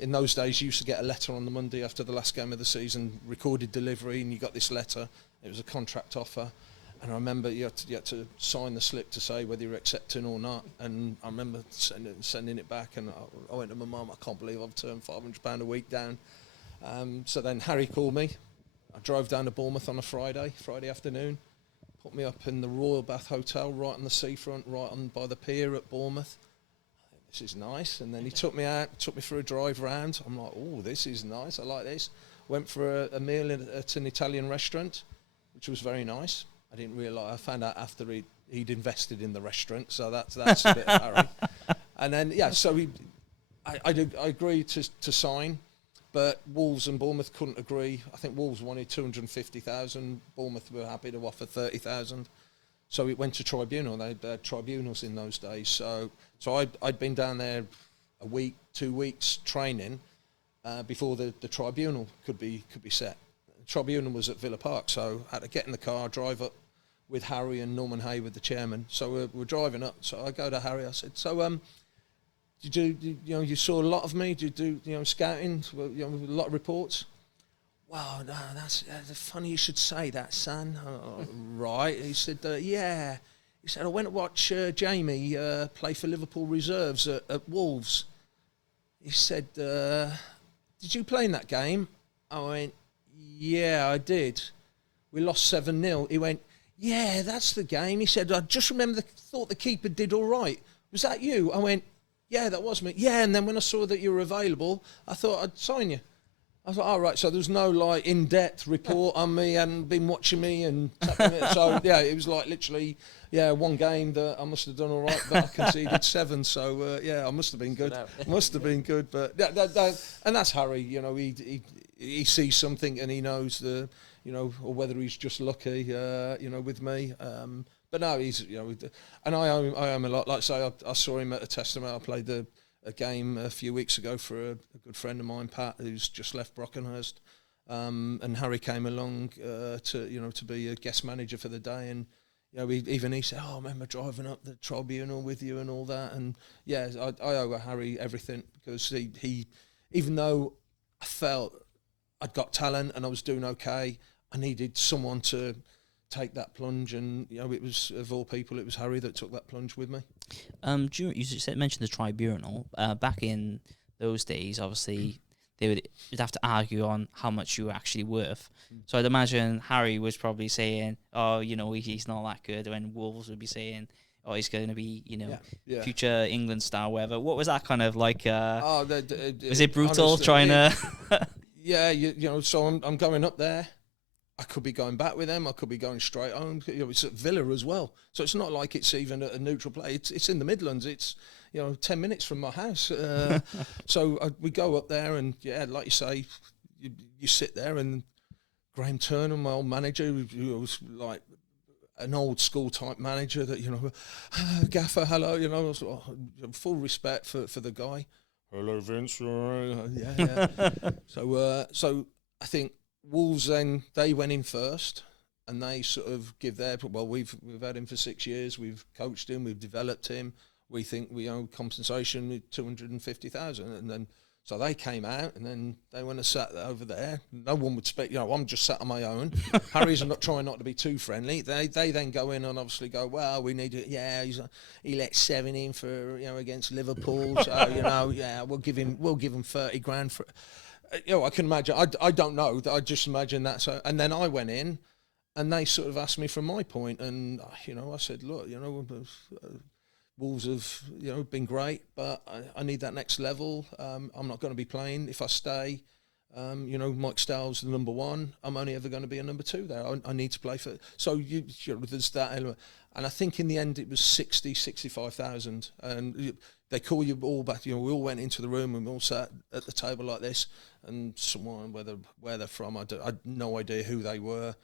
in those days, you used to get a letter on the Monday after the last game of the season, recorded delivery, and you got this letter. It was a contract offer. And I remember you had to sign the slip to say whether you're accepting or not. And I remember sending it back, and I went to my mum, I can't believe I've turned £500 a week down. So then Harry called me. I drove down to Bournemouth on a Friday afternoon. Put me up in the Royal Bath Hotel, right on the seafront, right on by the pier at Bournemouth. This is nice. And then he took me for a drive round. I'm like, oh, this is nice. I like this. Went for a meal at an Italian restaurant, which was very nice. I didn't realise. I found out after he'd invested in the restaurant, so that's a bit of Harry. And then so I agreed to sign, but Wolves and Bournemouth couldn't agree. I think Wolves wanted 250,000. Bournemouth were happy to offer 30,000. So it went to tribunal. They had tribunals in those days. So I'd been down there a week, 2 weeks training before the tribunal could be set. The tribunal was at Villa Park, so I had to get in the car, drive up with Harry and Norman Hayward, the chairman. So we're driving up. So I go to Harry. I said, "So you saw a lot of me. Did you do scouting? A lot of reports." "Wow, no, that's funny you should say that, son." "Oh, right." He said, "Yeah." He said, "I went to watch Jamie play for Liverpool reserves at Wolves." He said, "Did you play in that game?" I went, "Yeah, I did. We lost 7-0. He went, "Yeah, that's the game." He said, "I just thought the keeper did all right. Was that you?" I went, "Yeah, that was me." "Yeah, and then when I saw that you were available, I thought I'd sign you." I was like, "All right." So there was no in-depth report on me, hadn't been watching me and so it was literally one game that I must have done all right, but I conceded 7. So I must have been good. Must have been good, but and that's Harry. He sees something and he knows or whether he's just lucky, with me. But no, he's and I owe him a lot. Like I say, I saw him at a testament. I played a game a few weeks ago for a good friend of mine, Pat, who's just left Brockenhurst, and Harry came along to be a guest manager for the day, and he said, "Oh, I remember driving up the tribunal with you and all that," and I owe Harry everything, because he even though I felt I'd got talent and I was doing okay, I needed someone to take that plunge, and it was, of all people, it was Harry that took that plunge with me. You mentioned the tribunal. Back in those days, obviously, you'd have to argue on how much you were actually worth. So I'd imagine Harry was probably saying, "Oh, he's not that good," when Wolves would be saying, "Oh, he's going to be, future England star, whatever." What was that kind of like? Was it brutal honestly, trying to? Yeah, so I'm going up there. I could be going back with them. I could be going straight home. It's at Villa as well, so it's not like it's even a neutral play. It's in the Midlands. It's 10 minutes from my house. So we go up there, and like you say, you sit there, and Graham Turner, my old manager, who was like an old school type manager that Gaffer, hello, full respect for the guy. "Hello, Vince." Yeah. So I think Wolves then, they went in first, and they sort of give their, we've had him for 6 years, we've coached him, we've developed him, we think we owe compensation with 250,000, and then so they came out, and then they went and sat over there. No one would speak. I'm just sat on my own. Harry's not trying not to be too friendly. They then go in and obviously go, "Well, we need it." Yeah, he let 7 in for against Liverpool. So we'll give him 30 grand for. I can imagine. I don't know. I just imagine that. So, and then I went in, and they sort of asked me from my point, and I said, "Look, Wolves have been great, but I need that next level. I'm not going to be playing if I stay. Mike Stowell's the number 1. I'm only ever going to be a number 2 there. I need to play for." So there's that element, and I think in the end it was 65,000, and they call you all back. We all went into the room and we all sat at the table like this, and someone, where they're from, I had no idea who they were,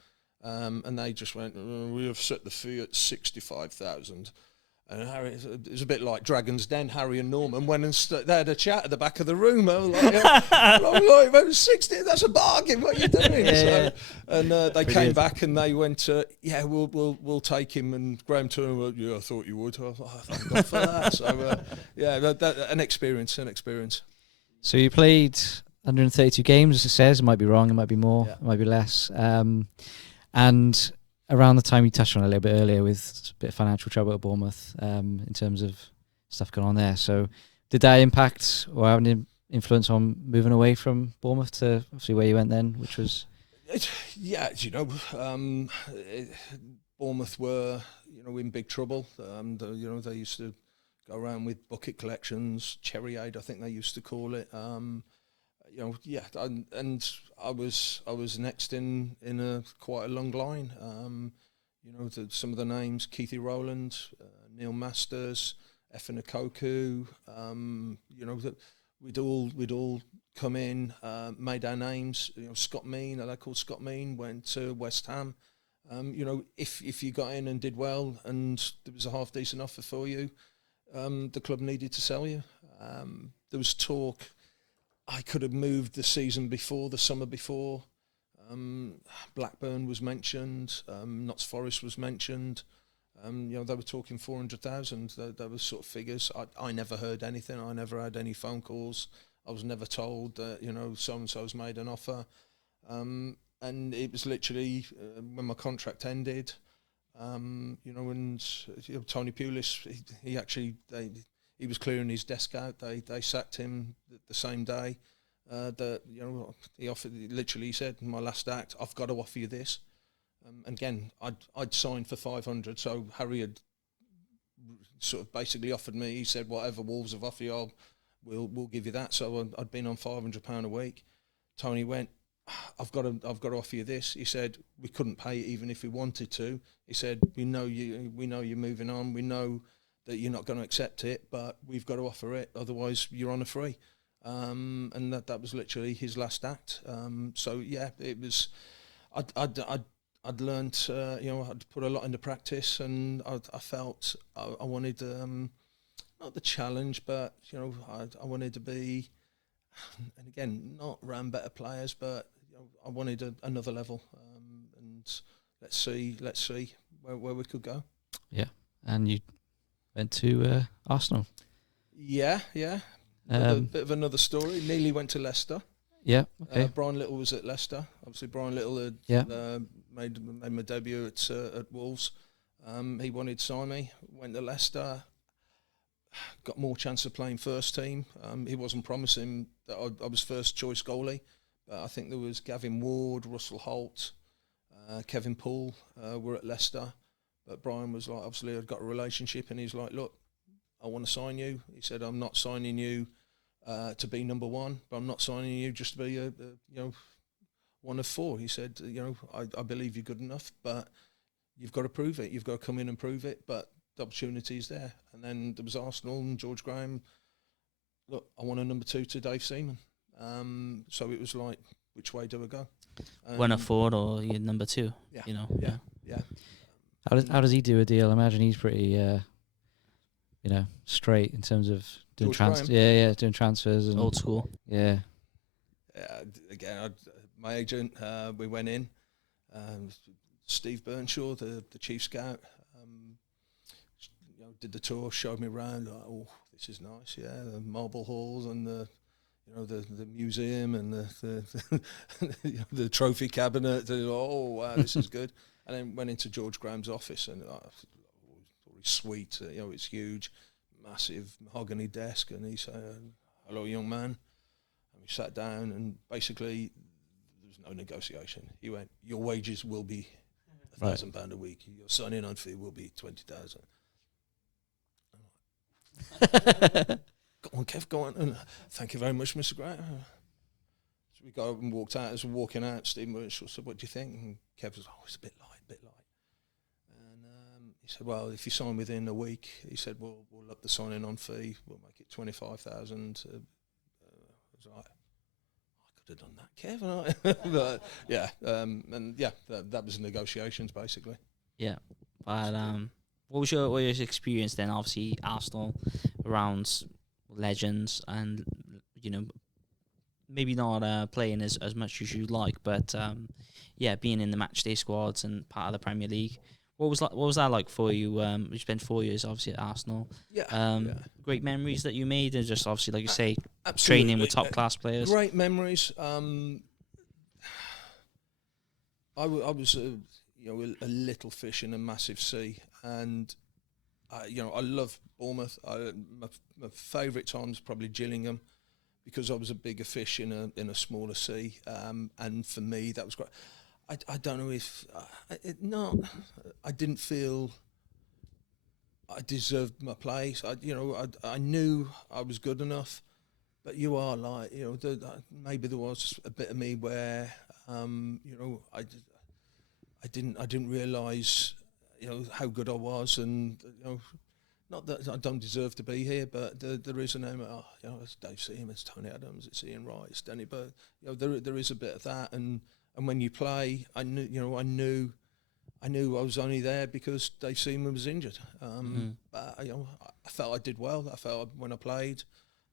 and they just went, "We have set the fee at 65,000. And Harry, it was a bit like Dragon's Den. Harry and Norman went and they had a chat at the back of the room. I was like, 60, that's a bargain. What are you doing? They came back and they went, we'll take him. And Graham Turner went, "Yeah, I thought you would." I was like, "Thank God for that." So, an experience. So you played 132 games, as it says. It might be wrong, it might be more, it might be less. And around the time you touched on a little bit earlier with a bit of financial trouble at Bournemouth, in terms of stuff going on there. So did that impact or have an influence on moving away from Bournemouth to obviously where you went then, which was? Bournemouth were, in big trouble. They used to go around with bucket collections, cherry aid, I think they used to call it. And I was next in quite a long line. You know, some of the names: Keithy Rowland, Neil Masters, Effa Nkoku. You know, that we'd all come in, made our names. You know, Scott Mean, a lad called Scott Mean, went to West Ham. You know, if you got in and did well, and there was a half decent offer for you, the club needed to sell you. There was talk I could have moved the season before, the summer before. Blackburn was mentioned, Notts Forest was mentioned. You know, they were talking 400,000. There were sort of figures. I never heard anything. I never had any phone calls. I was never told that, you know, so-and-so's made an offer. And it was literally when my contract ended, you know, and you know, Tony Pulis, he was clearing his desk out. They sacked him the same day. That, you know, he said, my last act, I've got to offer you this. And again, I'd signed for 500, so Harry had sort of basically offered me. He said, whatever Wolves have offered you, we'll give you that. So I'd been on £500 a week. Tony went, I've got to offer you this. He said, we couldn't pay it even if we wanted to. He said, we know you're moving on. We know that you're not going to accept it, but we've got to offer it. Otherwise, you're on a free. And that was literally his last act. So yeah, it was. I'd learnt, you know, I'd put a lot into practice, and I felt I wanted not the challenge, but you know, I wanted to be, and again, not around better players, but you know, I wanted another level, and let's see where we could go. Yeah, and you went to Arsenal. Yeah. A bit of another story. Nearly went to Leicester. Yeah. Okay. Brian Little was at Leicester. Obviously, Brian Little had made my debut at Wolves. He wanted to sign me. Went to Leicester. Got more chance of playing first team. He wasn't promising that I was first choice goalie, but I think there was Gavin Ward, Russell Holt, Kevin Poole were at Leicester. But Brian was like, obviously, I'd got a relationship, and he's like, look, I want to sign you. He said, I'm not signing you to be number one, but I'm not signing you just to be you know, one of four. He said, you know, I believe you're good enough, but you've got to prove it. You've got to come in and prove it, but the opportunity is there. And then there was Arsenal and George Graham. Look, I want a number two to Dave Seaman. So it was like, which way do I go? One of four or you're number two? Yeah, you know. Yeah. How does he do a deal? I imagine he's pretty, you know, straight in terms of doing transfers. Yeah, doing transfers and old school. Yeah. Again, my agent, we went in. Steve Burnshaw, the chief scout, you know, did the tour, showed me around. Like, oh, this is nice. Yeah, the marble halls and the, you know, the museum and the you know, the trophy cabinet. Oh wow, this is good. And then went into George Graham's office, and sweet, you know, it's huge, massive mahogany desk, and he said, hello, young man. And we sat down, and basically there was no negotiation. He went, your wages will be £1,000 a week. Your signing on fee will be 20,000. Go on, Kev, go on. And thank you very much, Mr. Grant. So we got up and walked out. As we're walking out, Stephen Burnshaw said, what do you think? And Kev was, oh, it's a bit light. He said, well, if you sign within a week, he said, we'll up the signing on fee. We'll make it 25,000. I was like, I could have done that, Kev. But yeah, and yeah, that was negotiations basically. Yeah, but what was your experience then? Obviously, Arsenal around legends, and you know, maybe not playing as much as you'd like, but yeah, being in the matchday squads and part of the Premier League. What was that like for you? You spent 4 years obviously at Arsenal. Yeah. Great memories that you made, and just obviously, like you say, absolutely. training with top class players. Great memories. I was you know, a little fish in a massive sea, and you know, I love Bournemouth. My favourite time's probably Gillingham, because I was a bigger fish in a smaller sea, and for me that was great. I don't know if I didn't feel I deserved my place. I knew I was good enough, but you are like, you know, maybe there was a bit of me where you know, I didn't realise how good I was, and not that I don't deserve to be here, but there is an element. It's Dave Seaman, it's Tony Adams, it's Ian Wright, it's Danny Bird. There is a bit of that, and when you play, I knew I was only there because Dave Seaman was injured. But I felt I did well. I felt when I played,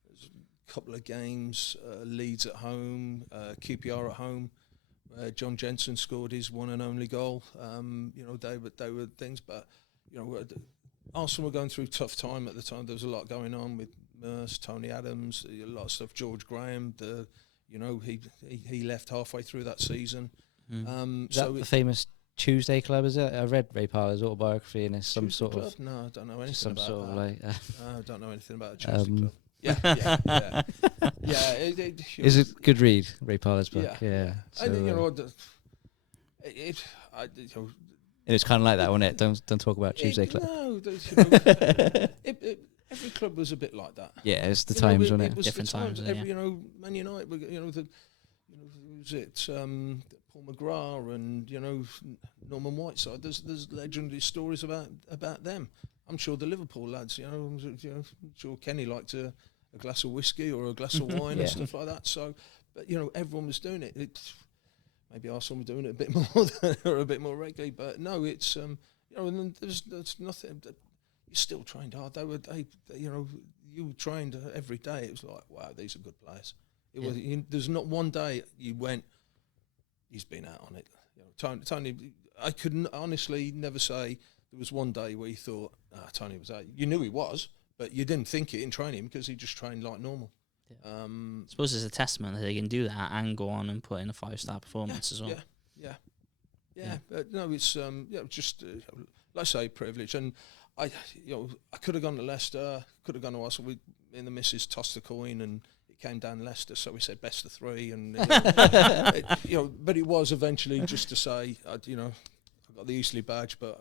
there was a couple of games, Leeds at home, QPR at home. John Jensen scored his one and only goal. They were things, but Arsenal were going through a tough time at the time. There was a lot going on with Merce, Tony Adams, a lot of stuff. George Graham, he left halfway through that season. Is that the famous Tuesday Club? Is it? I read Ray Parler's autobiography, and it's some Tuesday sort Club? of No, I don't know anything some about sort that. of like. I don't know anything about the Tuesday Club. Yeah. Is it good read, Ray Parler's book? Yeah. So, and it's kind of like that, wasn't it? Don't talk about Tuesday Club. No, every club was a bit like that. Yeah, it's the times, wasn't it? It was Different times. Every, Man United, was it Paul McGrath and Norman Whiteside? There's legendary stories about them. I'm sure the Liverpool lads, I'm sure Kenny liked a glass of whiskey or a glass of wine and stuff like that. So, but everyone was doing it. Maybe Arsenal were doing it a bit more or a bit more regularly, but no, it's and then there's nothing. You still trained hard. You trained every day. It was like, wow, these are good players. There's not one day you went, he's been out on it. Tony, I couldn't honestly never say there was one day where you thought, Tony was out. You knew he was, but you didn't think it in training because he just trained like normal. Yeah. I suppose it's a testament that they can do that and go on and put in a 5-star performance as well. Yeah. But no, it's just like I say, privilege. And I could have gone to Leicester, could have gone to Arsenal. Me and the missus tossed the coin, and it came down Leicester. So we said best of three, and but it was eventually just to say, I got the Eastleigh badge, but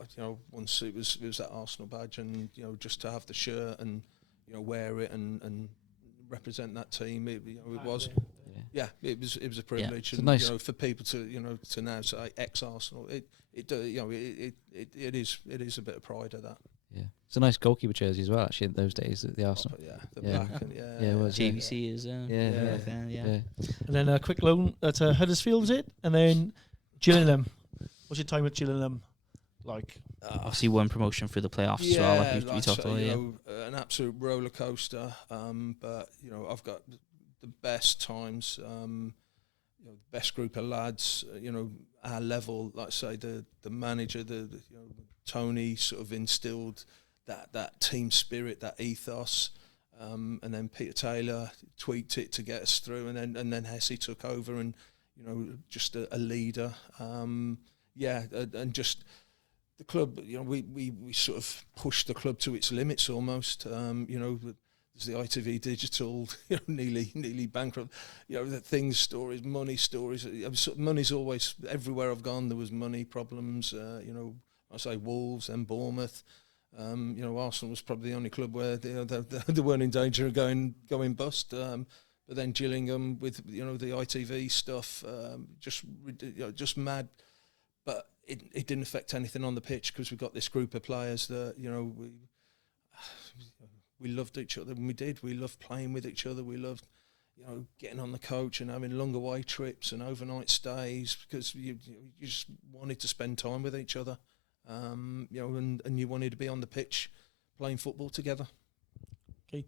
once it was that Arsenal badge, and just to have the shirt and wear it and represent that team, it was. Yeah, it was a privilege, and nice. For people to to now say ex-Arsenal, it is a bit of pride of that. Yeah, it's a nice goalkeeper jersey as well. Actually, in those days at the Arsenal. Black and it was, JVC is yeah. And then a quick loan at Huddersfield, is it? And then Gillingham. What's your time at Gillingham like? Obviously, one promotion through the playoffs as well. Like we talked about, an absolute roller coaster. But I've got the best times. The best group of lads. Our level. Like I say, the manager, the Tony sort of instilled that team spirit, that ethos. And then Peter Taylor tweaked it to get us through, and then Hesse took over, and just a leader. And just the club. We sort of pushed the club to its limits almost. There's the ITV Digital, nearly bankrupt. The things, stories, money stories. Money's always everywhere I've gone. There was money problems. I say Wolves and Bournemouth. Arsenal was probably the only club where they weren't in danger of going bust. But then Gillingham with the ITV stuff, just mad. But it didn't affect anything on the pitch because we got this group of players that we loved each other. And we loved playing with each other. We loved getting on the coach and having long away trips and overnight stays because you just wanted to spend time with each other. And you wanted to be on the pitch playing football together. Okay.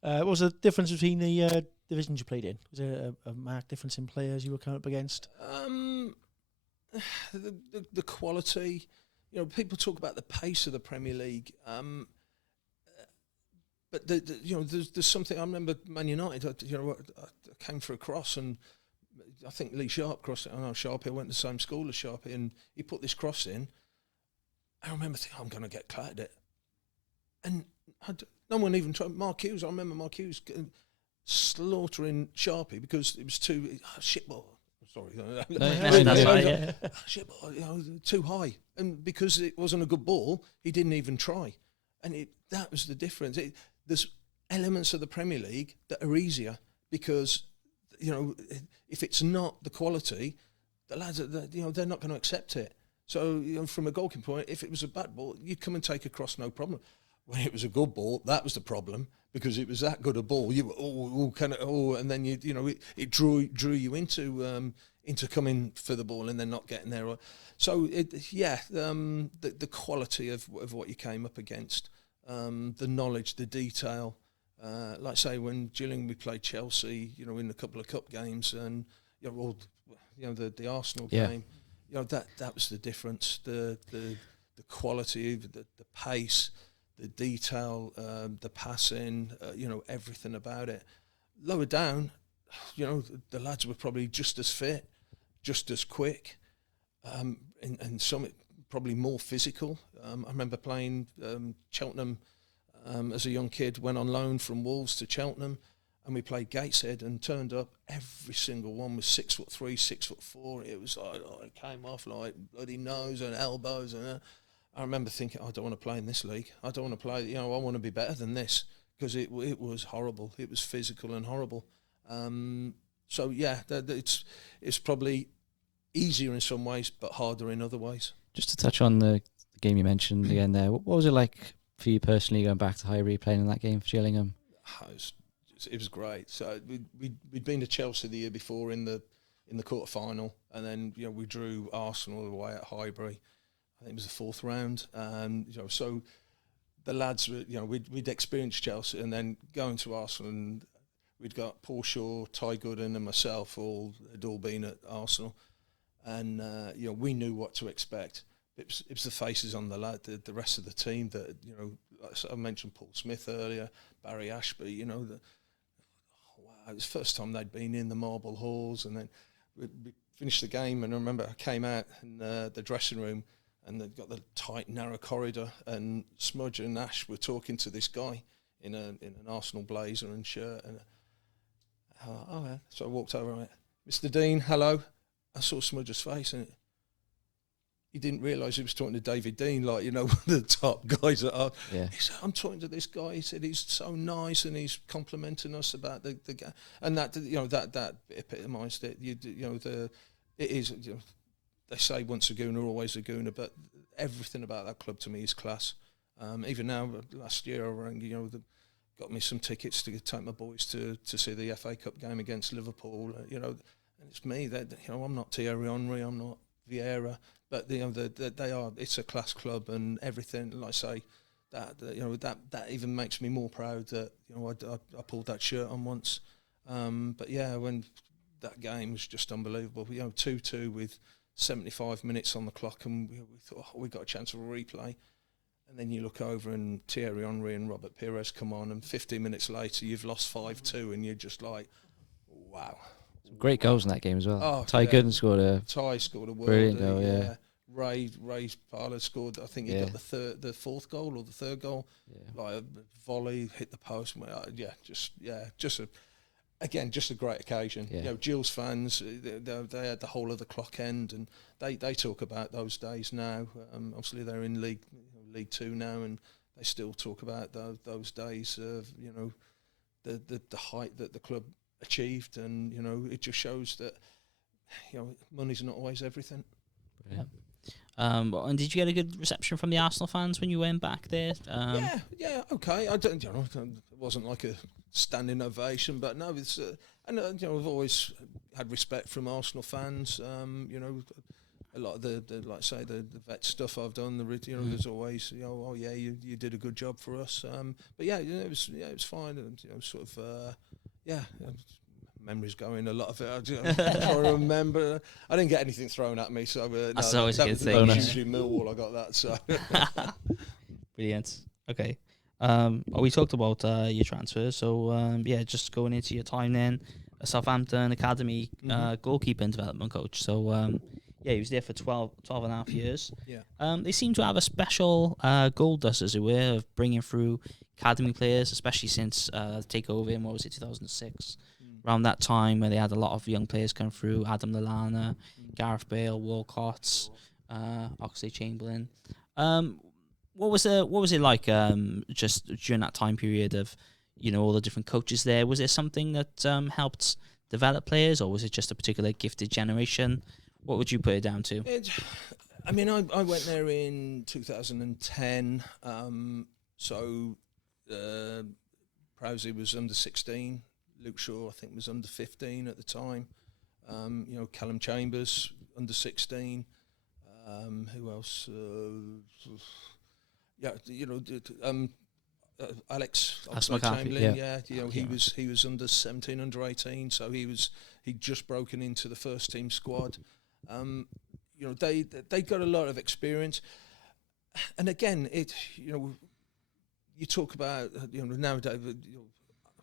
What was the difference between the divisions you played in? Was there a marked difference in players you were coming up against? The quality. People talk about the pace of the Premier League. But there's something. I remember Man United. I came for a cross, and I think Lee Sharp crossed it. I know Sharpie. I went to the same school as Sharpie, and he put this cross in. I remember thinking, I'm going to get clattered it. And no one even tried. Mark Hughes, I remember Mark Hughes slaughtering Sharpie because it was too shit ball. Sorry. Shit ball, too high. And because it wasn't a good ball, he didn't even try. And that was the difference. There's elements of the Premier League that are easier because, if it's not the quality, the lads, they're not going to accept it. So from a goalkeeper point, if it was a bad ball, you'd come and take a cross, no problem. When it was a good ball, that was the problem, because it was that good a ball. You were and then it drew you into coming for the ball and then not getting there. So the quality of what you came up against, the knowledge, the detail. Like say when Gillingham, we played Chelsea, in a couple of cup games, and the Arsenal game. That was the difference. The quality, the pace, the detail, the passing, everything about it. Lower down, the lads were probably just as fit, just as quick, and some probably more physical. I remember playing Cheltenham as a young kid, went on loan from Wolves to Cheltenham, and we played Gateshead and turned up. Every single one was 6'3", 6'4". It was like, it came off like bloody nose and elbows. And I remember thinking, I don't want to play in this league. I don't want to play. I want to be better than this, because it was horrible. It was physical and horrible. So yeah, it's probably easier in some ways, but harder in other ways. Just to touch on the game you mentioned again there, what was it like for you personally going back to Highbury, playing in that game for Gillingham? It was great. So we'd been to Chelsea the year before in the quarter final, and then we drew Arsenal away at Highbury. I think it was the fourth round, and so the lads were we'd experienced Chelsea, and then going to Arsenal, and we'd got Paul Shaw, Ty Gooden, and myself had all been at Arsenal, and we knew what to expect. It was the faces on the rest of the team that like I mentioned Paul Smith earlier, Barry Ashby. Wow, it was the first time they'd been in the marble halls, and then we finished the game, and I remember I came out in the dressing room, and they'd got the tight, narrow corridor, and Smudge and Ash were talking to this guy in an Arsenal blazer and shirt, and so I walked over and went, "Mr. Dean, hello." I saw Smudge's face, and he didn't realise he was talking to David Dean, like, the top guys that are. Yeah. He said, "I'm talking to this guy." He said, "He's so nice, and he's complimenting us about the game." And that epitomised it. It is, they say once a Gooner, always a Gooner, but everything about that club to me is class. Even now, last year, I rang, got me some tickets to take my boys to see the FA Cup game against Liverpool. And it's me. That I'm not Thierry Henry, I'm not Vieira. But they are. It's a class club, and everything. Like I say, that even makes me more proud that I pulled that shirt on once. But yeah, when that game was just unbelievable. 2-2 with 75 minutes on the clock, and we thought, we got a chance of a replay. And then you look over, and Thierry Henry and Robert Pires come on, and 15 minutes later you've lost 5-2, and you're just like, wow. Some great goals in that game as well. Oh, Ty Gooden scored a brilliant goal. Yeah. Ray Parler scored. I think he got the fourth goal or the third goal. Yeah. Like a volley, hit the post. Just a great occasion. Yeah. Gills fans, they had the whole of the clock end, and they talk about those days now. Obviously they're in League Two now, and they still talk about those days of the height that the club achieved, and it just shows that money's not always everything. Yeah. And did you get a good reception from the Arsenal fans when you went back there? Okay. I don't, it wasn't like a standing ovation, but no, it's and I've always had respect from Arsenal fans. A lot of the like I say the vet stuff I've done. There's always you did a good job for us. But it was fine, and memories going. A lot of it. I'm trying to remember. I didn't get anything thrown at me, so that's always a good thing. Usually Millwall, I got that. So brilliant. Okay. We talked about your transfer, so just going into your time then, a Southampton Academy goalkeeper and development coach. So he was there for 12 and a half years. Yeah. They seem to have a special goal dust, as it were, of bringing through academy players, especially since the takeover in 2006. Around that time, where they had a lot of young players come through: Adam Lallana, Gareth Bale, Walcott, Oxlade-Chamberlain. What was it like just during that time period of all the different coaches there? Was it something that helped develop players, or was it just a particular gifted generation? What would you put it down to? I mean, I went there in 2010. So Prowsey was under 16. Luke Shaw, I think, was under 15 at the time. Callum Chambers, under 16. Who else? Alex Chamberlain. He was under 17, under 18. So he'd just broken into the first team squad. They got a lot of experience, and again, you talk about nowadays.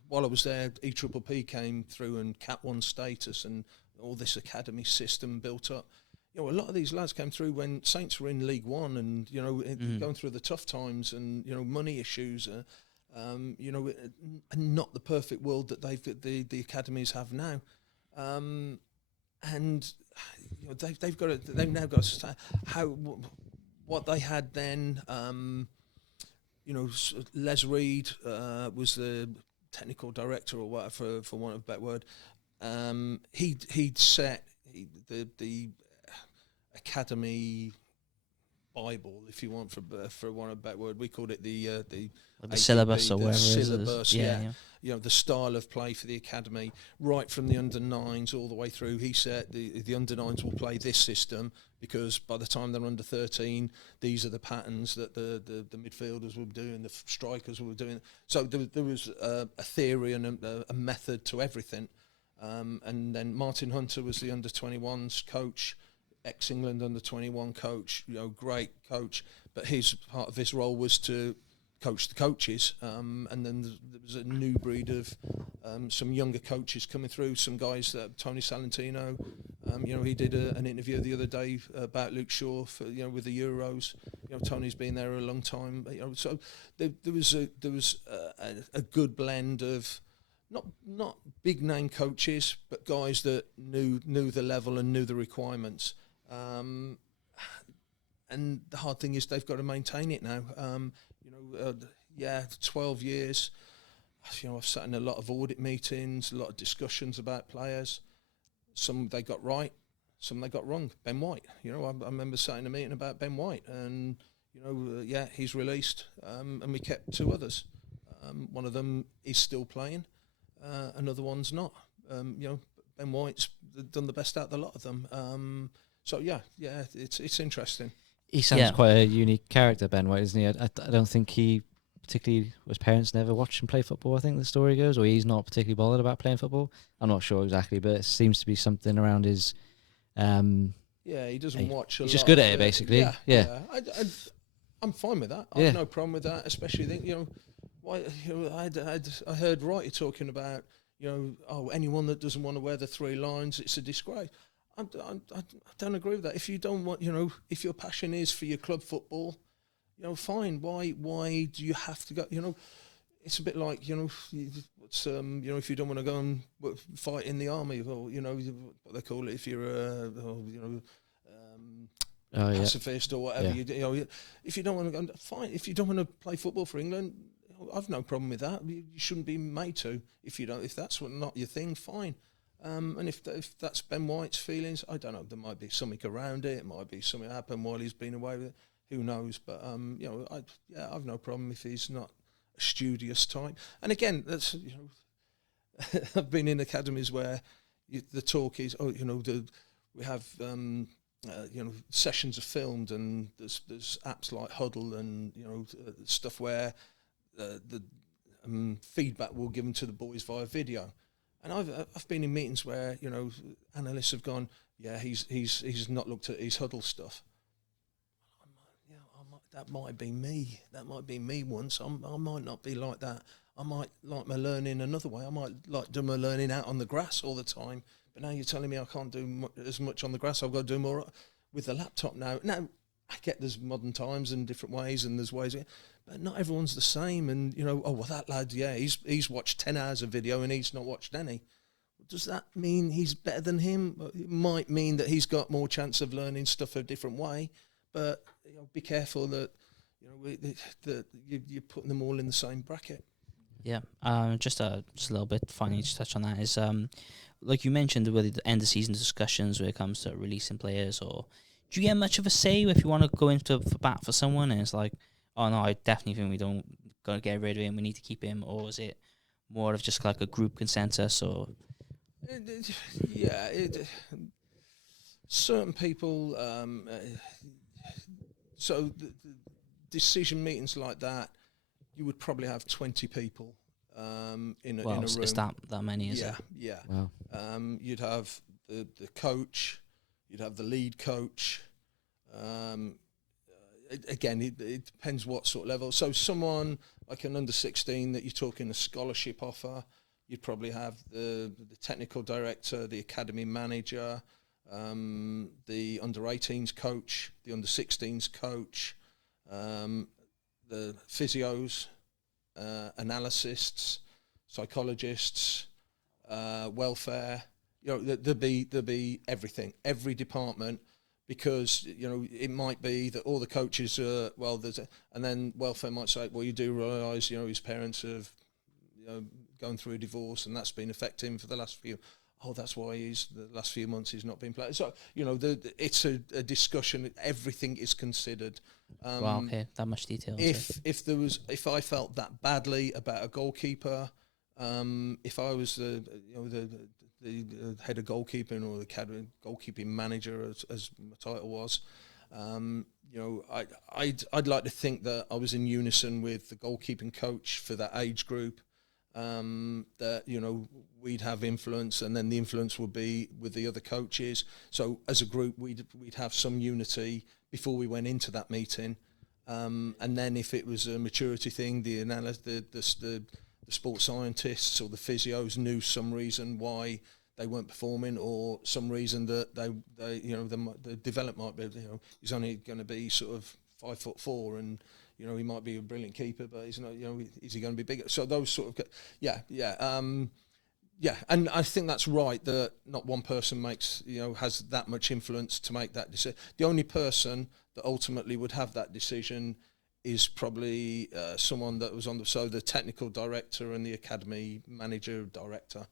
While I was there, EPPP came through and Cat 1 status and all this academy system built up. A lot of these lads came through when Saints were in League One and, going through the tough times and, money issues, and not the perfect world that the academies have now. And they've now got to start what they had then. Les Reed was the technical director or whatever, for want of a better word. He'd set the academy Bible, if you want, for want of a better word. We called it the syllabus or whatever. Syllabus, yeah. The style of play for the academy, right from the under-9s all the way through. He said the under-9s will play this system because by the time they're under 13, these are the patterns that the midfielders will be doing, the strikers will be doing. So there was a theory and a method to everything. And then Martin Hunter was the under-21s coach, ex-England under-21 coach, great coach. But part of his role was to coach the coaches, and then there was a new breed of some younger coaches coming through, some guys that Tony Salentino, he did an interview the other day about Luke Shaw for, with the Euros. Tony's been there a long time, so there was a good blend of not big name coaches, but guys that knew the level and knew the requirements. And the hard thing is they've got to maintain it now. 12 years. I've sat in a lot of audit meetings, a lot of discussions about players. Some they got right, some they got wrong. Ben White, I remember sitting in a meeting about Ben White, and he's released, and we kept two others. One of them is still playing, another one's not. Ben White's done the best out of the lot of them. It's interesting. He sounds quite a unique character, Ben White, isn't he? I don't think he particularly, his parents never watched him play football, I think the story goes, or he's not particularly bothered about playing football. I'm not sure exactly, but it seems to be something around his... he doesn't watch a lot. He's just good at it, basically. Yeah. I'm fine with that. I have no problem with that, especially, I heard Wrighty talking about, anyone that doesn't want to wear the 3 lines, it's a disgrace. I don't agree with that. If you don't want, if your passion is for your club football, fine. Why do you have to go? It's a bit like, if you don't want to go and fight in the army, or what they call it, if you're pacifist or whatever. If you don't want to go, fine. If you don't want to play football for England, I've no problem with that. You shouldn't be made to. If that's not your thing, fine. And if that's Ben White's feelings, I don't know. There might be something around it. It might be something happened while he's been away with it. Who knows? But I've no problem if he's not a studious type. And again, that's I've been in academies where the talk is, we have sessions are filmed, and there's apps like Huddle and stuff where the feedback will given to the boys via video. And I've been in meetings where analysts have gone, he's not looked at his Huddle stuff. That might be me. That might be me once. I might not be like that. I might like my learning another way. I might like do my learning out on the grass all the time. But now you're telling me I can't do as much on the grass. I've got to do more with the laptop now. Now, I get there's modern times and different ways, and there's ways, but not everyone's the same. And, that lad, he's watched 10 hours of video and he's not watched any. Does that mean he's better than him? It might mean that he's got more chance of learning stuff a different way. But be careful that that you're putting them all in the same bracket. Yeah, just a little bit finally to touch on that is like you mentioned, really the end of season discussions when it comes to releasing players or Do you get much of a say if you want to go into for bat for someone and it's like, oh no, I definitely think we don't gotta get rid of him, we need to keep him, or is it more of just like a group consensus? Or certain people. So the decision meetings like that, you would probably have 20 people in a room. It's that many, is it? Yeah. Wow. You'd have the coach, you'd have the lead coach. Again, it depends what sort of level. So someone like an under-16 that you're talking a scholarship offer, you'd probably have the technical director, the academy manager, the under-18s coach, the under-16s coach, the physios, analysts, psychologists, welfare. There'll be everything, every department, because it might be that all the coaches are and then welfare might say, well, you do realise his parents have gone through a divorce and that's been affecting him for the last few. Oh, that's why the last few months he's not been playing. So it's a discussion. Everything is considered. Wow, okay, that much detail. If I felt that badly about a goalkeeper, if I was the head of goalkeeping or the goalkeeping manager, as my title was, I'd like to think that I was in unison with the goalkeeping coach for that age group. That we'd have influence, and then the influence would be with the other coaches. So as a group, we'd have some unity before we went into that meeting. And then if it was a maturity thing, the sports scientists or the physios knew some reason why they weren't performing, or some reason that the development might be, he's only going to be sort of 5'4", and he might be a brilliant keeper, but he's not. Is he going to be bigger? So those sort of, and I think that's right, that not one person has that much influence to make that decision. The only person that ultimately would have that decision is probably someone that was the technical director and the academy manager director.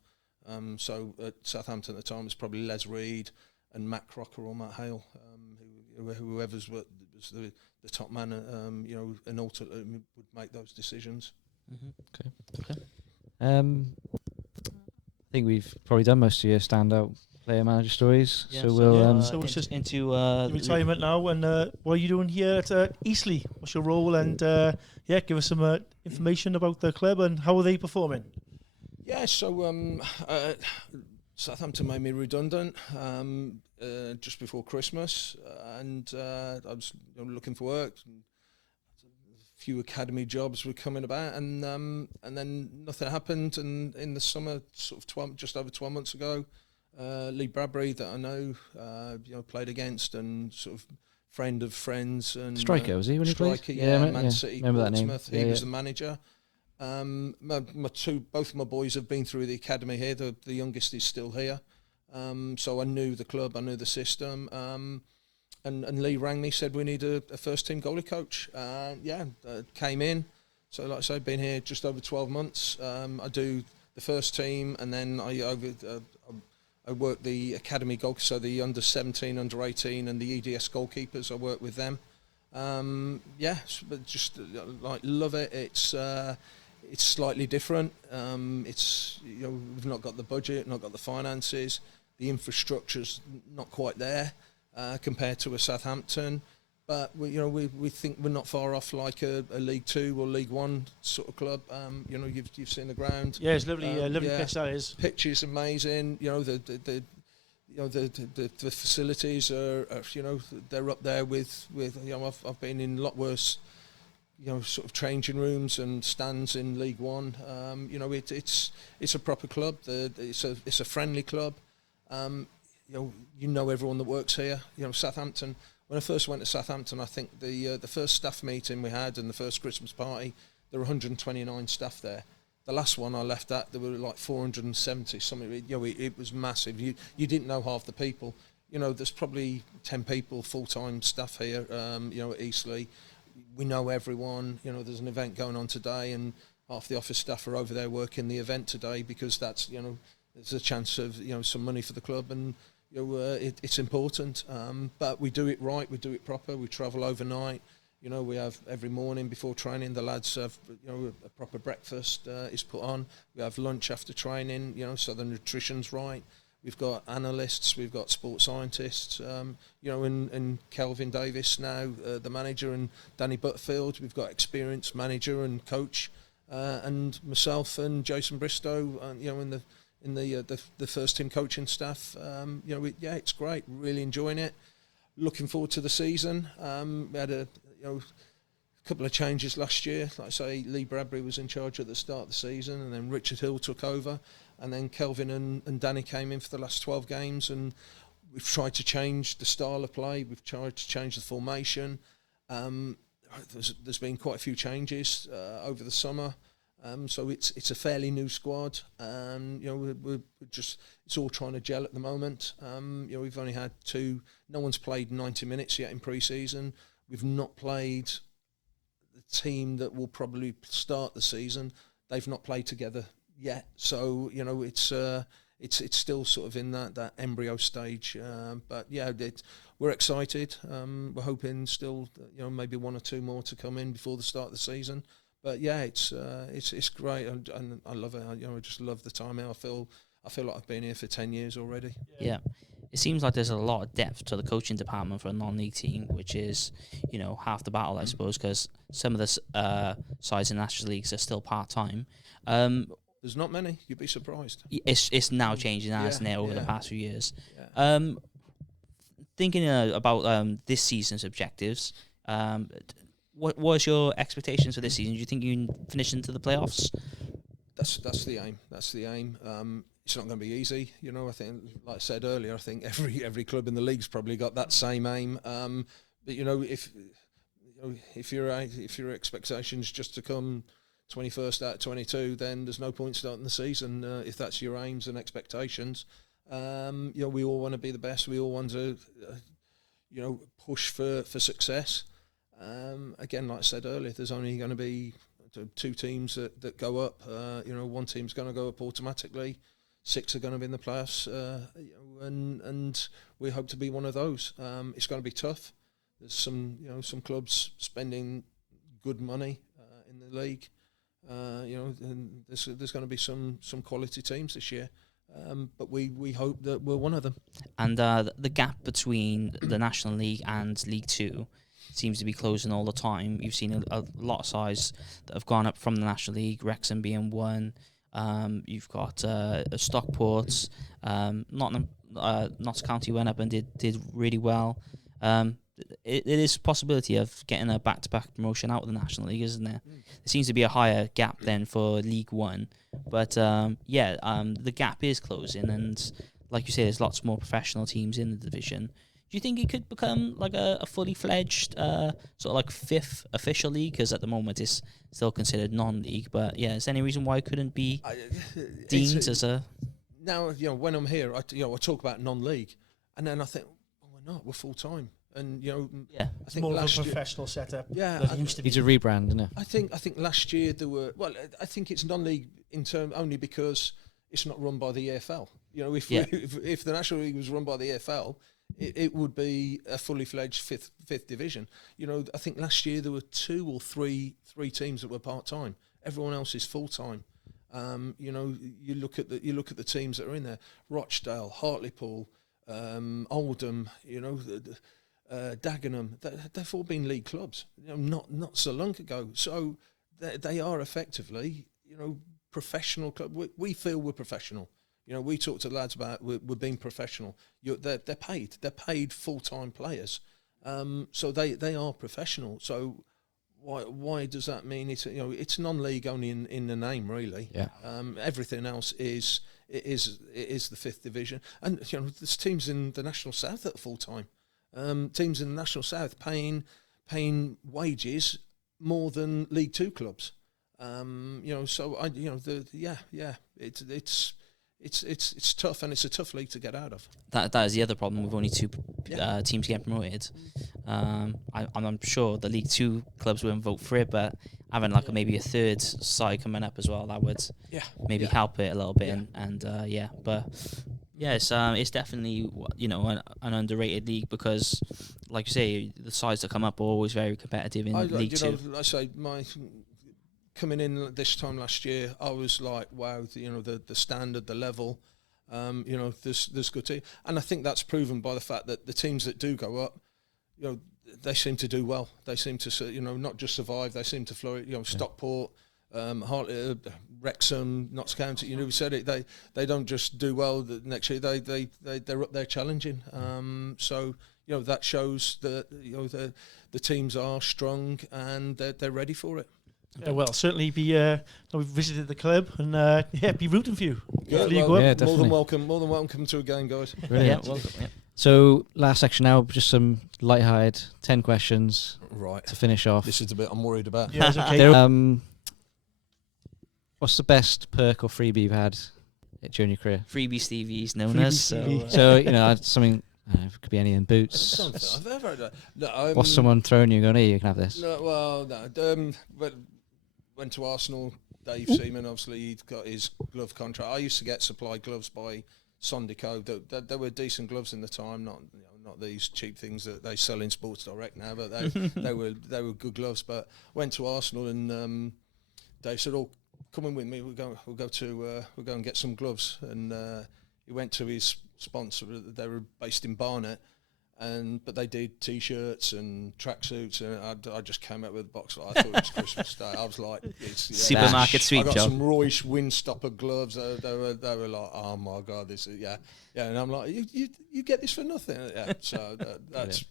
So at Southampton at the time, it's probably Les Reed and Matt Crocker or Matt Hale, whoever's was the top man, and ultimately would make those decisions. Mm-hmm. Okay. I think we've probably done most of your standout player manager stories. Yeah, so it's just into retirement now. And what are you doing here at Eastleigh? What's your role? And give us some information about the club and how are they performing? Yeah, so Southampton made me redundant just before Christmas, and I was looking for work. A few academy jobs were coming about, and then nothing happened. And in the summer, sort of just over 12 months ago, Lee Bradbury, that I know, played against, and sort of friend of friends, and striker was he when he played? Man City, remember that name. He was the manager. Both of my boys have been through the academy here. The youngest is still here, so I knew the club, I knew the system. And Lee rang me, said we need a first team goalie coach. Came in. So like I say, been here just over 12 months. I do the first team, and then I work the academy goalkeepers, so the under 17, under 18, and the EDS goalkeepers. I work with them. But just love it. It's slightly different. We've not got the budget, not got the finances. The infrastructure's not quite there compared to a Southampton. But we think we're not far off like a League Two or League One sort of club. You've seen the ground. Yeah, it's lovely. Lovely pitch that is. Pitch is amazing. The facilities are they're up there with I've been in a lot worse sort of changing rooms and stands in League One. It's a proper club. It's a friendly club. Everyone that works here. Southampton. When I first went to Southampton, I think the first staff meeting we had and the first Christmas party, there were 129 staff there. The last one I left at, there were like 470 something. It was massive. You didn't know half the people. There's probably 10 people full-time staff here. At Eastleigh, we know everyone. There's an event going on today, and half the office staff are over there working the event today because that's there's a chance of some money for the club, and it's important. But we do it right, we do it proper. We travel overnight. We have every morning before training, the lads have a proper breakfast is put on. We have lunch after training, so the nutrition's right. We've got analysts, we've got sports scientists, and Kelvin Davis now, the manager, and Danny Butterfield. We've got experienced manager and coach, and myself and Jason Bristow, in the first team coaching staff. It's great. Really enjoying it. Looking forward to the season. We had a couple of changes last year. Like I say, Lee Bradbury was in charge at the start of the season, and then Richard Hill took over. And then Kelvin and Danny came in for the last 12 games, and we've tried to change the style of play. We've tried to change the formation. There's been quite a few changes over the summer, so it's a fairly new squad. We're just, it's all trying to gel at the moment. We've only had no one's played 90 minutes yet in pre-season. We've not played the team that will probably start the season. They've not played together yet, so it's still sort of in that embryo stage. But yeah, we're excited. We're hoping still, maybe one or two more to come in before the start of the season. But yeah, it's great, and I love it. I just love the time here. I feel like I've been here for 10 years already. Yeah. It seems like there's a lot of depth to the coaching department for a non-league team, which is, half the battle, I suppose, because some of the sides in National Leagues are still part-time. There's not many. You'd be surprised. It's now changing, hasn't it, over the past few years. Yeah. Thinking about this season's objectives, what was your expectations for this season? Do you think you can finish into the playoffs? That's the aim. That's the aim. It's not going to be easy. I think, like I said earlier, I think every club in the league's probably got that same aim. But if your expectations just to come 21st out of 22, then there's no point starting the season if that's your aims and expectations. We all want to be the best. We all want to, push for success. Again, like I said earlier, there's only going to be two teams that go up. One team's going to go up automatically. 6 are going to be in the playoffs, and we hope to be one of those. It's going to be tough. There's some clubs spending good money in the league. And there's going to be some quality teams this year, but we hope that we're one of them. And the gap between the National League and League Two seems to be closing all the time. You've seen a lot of sides that have gone up from the National League, Wrexham being one. You've got Stockport, Notts County went up and did really well. It is a possibility of getting a back-to-back promotion out of the National League, isn't there? There seems to be a higher gap then for League One. But, the gap is closing, and like you say, there's lots more professional teams in the division. Do you think it could become like a fully fledged, sort of like 5th official league? Because at the moment it's still considered non-league. But yeah, is there any reason why it couldn't be deemed as a... Now, when I'm here, I talk about non-league, and then I think, we're not, we're full-time. And I think more of a professional setup. Yeah, it used to be. It's a rebrand, isn't it? I think last year there were. Well, I think it's non-league in term only because it's not run by the EFL. If the National League was run by the EFL, it would be a fully fledged fifth division. I think last year there were 2 or 3 teams that were part time. Everyone else is full time. You look at the teams that are in there: Rochdale, Hartlepool, Oldham. Dagenham, they've all been league clubs, not so long ago. So they are effectively, professional club. We feel we're professional. We talk to the lads about we're being professional. They're paid full-time players. So they are professional. So why does that mean it's non-league only in the name, really? Yeah. Everything else is the 5th division, and there's teams in the National South that are full-time. Teams in the National South paying wages more than League Two clubs. It's tough, and it's a tough league to get out of. That is the other problem with only 2 teams getting promoted. I'm sure the League Two clubs wouldn't vote for it, but having maybe a third side coming up as well, that would maybe help it a little bit. But Yeah, it's definitely an underrated league because, like you say, the sides that come up are always very competitive in League Two. I say coming in this time last year, I was like, wow, the standard, the level, there's good team, and I think that's proven by the fact that the teams that do go up, they seem to do well. They seem to, not just survive. They seem to flourish. Stockport, Wrexham, Notts County. We said it. They don't just do well the next year. They're up there challenging. So that shows that the teams are strong and they're ready for it. Yeah, well, certainly we've visited the club and be rooting for you. Yeah, definitely. More than welcome to a game, guys. Brilliant. Yeah, welcome. Yeah. So last section now, just some lighthearted 10 questions to finish off. This is the bit I'm worried about. Yeah, it's okay. What's the best perk or freebie you've had during your career? Freebie Stevie's known as. So something. It could be anything. Boots. I've ever had what's someone throwing you going, hey, you can have this? No. But went to Arsenal. Dave Seaman, obviously, he'd got his glove contract. I used to get supplied gloves by Sondico. They were decent gloves in the time, not these cheap things that they sell in Sports Direct now, but they were good gloves. But went to Arsenal and Dave said, "Oh, come in with me. We'll go and get some gloves." And he went to his sponsor. They were based in Barnet, but they did T-shirts and tracksuits, and I just came out with a box. I thought it was Christmas Day. I was like, supermarket sweep job. I got some Rioch windstopper gloves. They were like, oh my god, this is and I'm like, you get this for nothing. Yeah, so that's.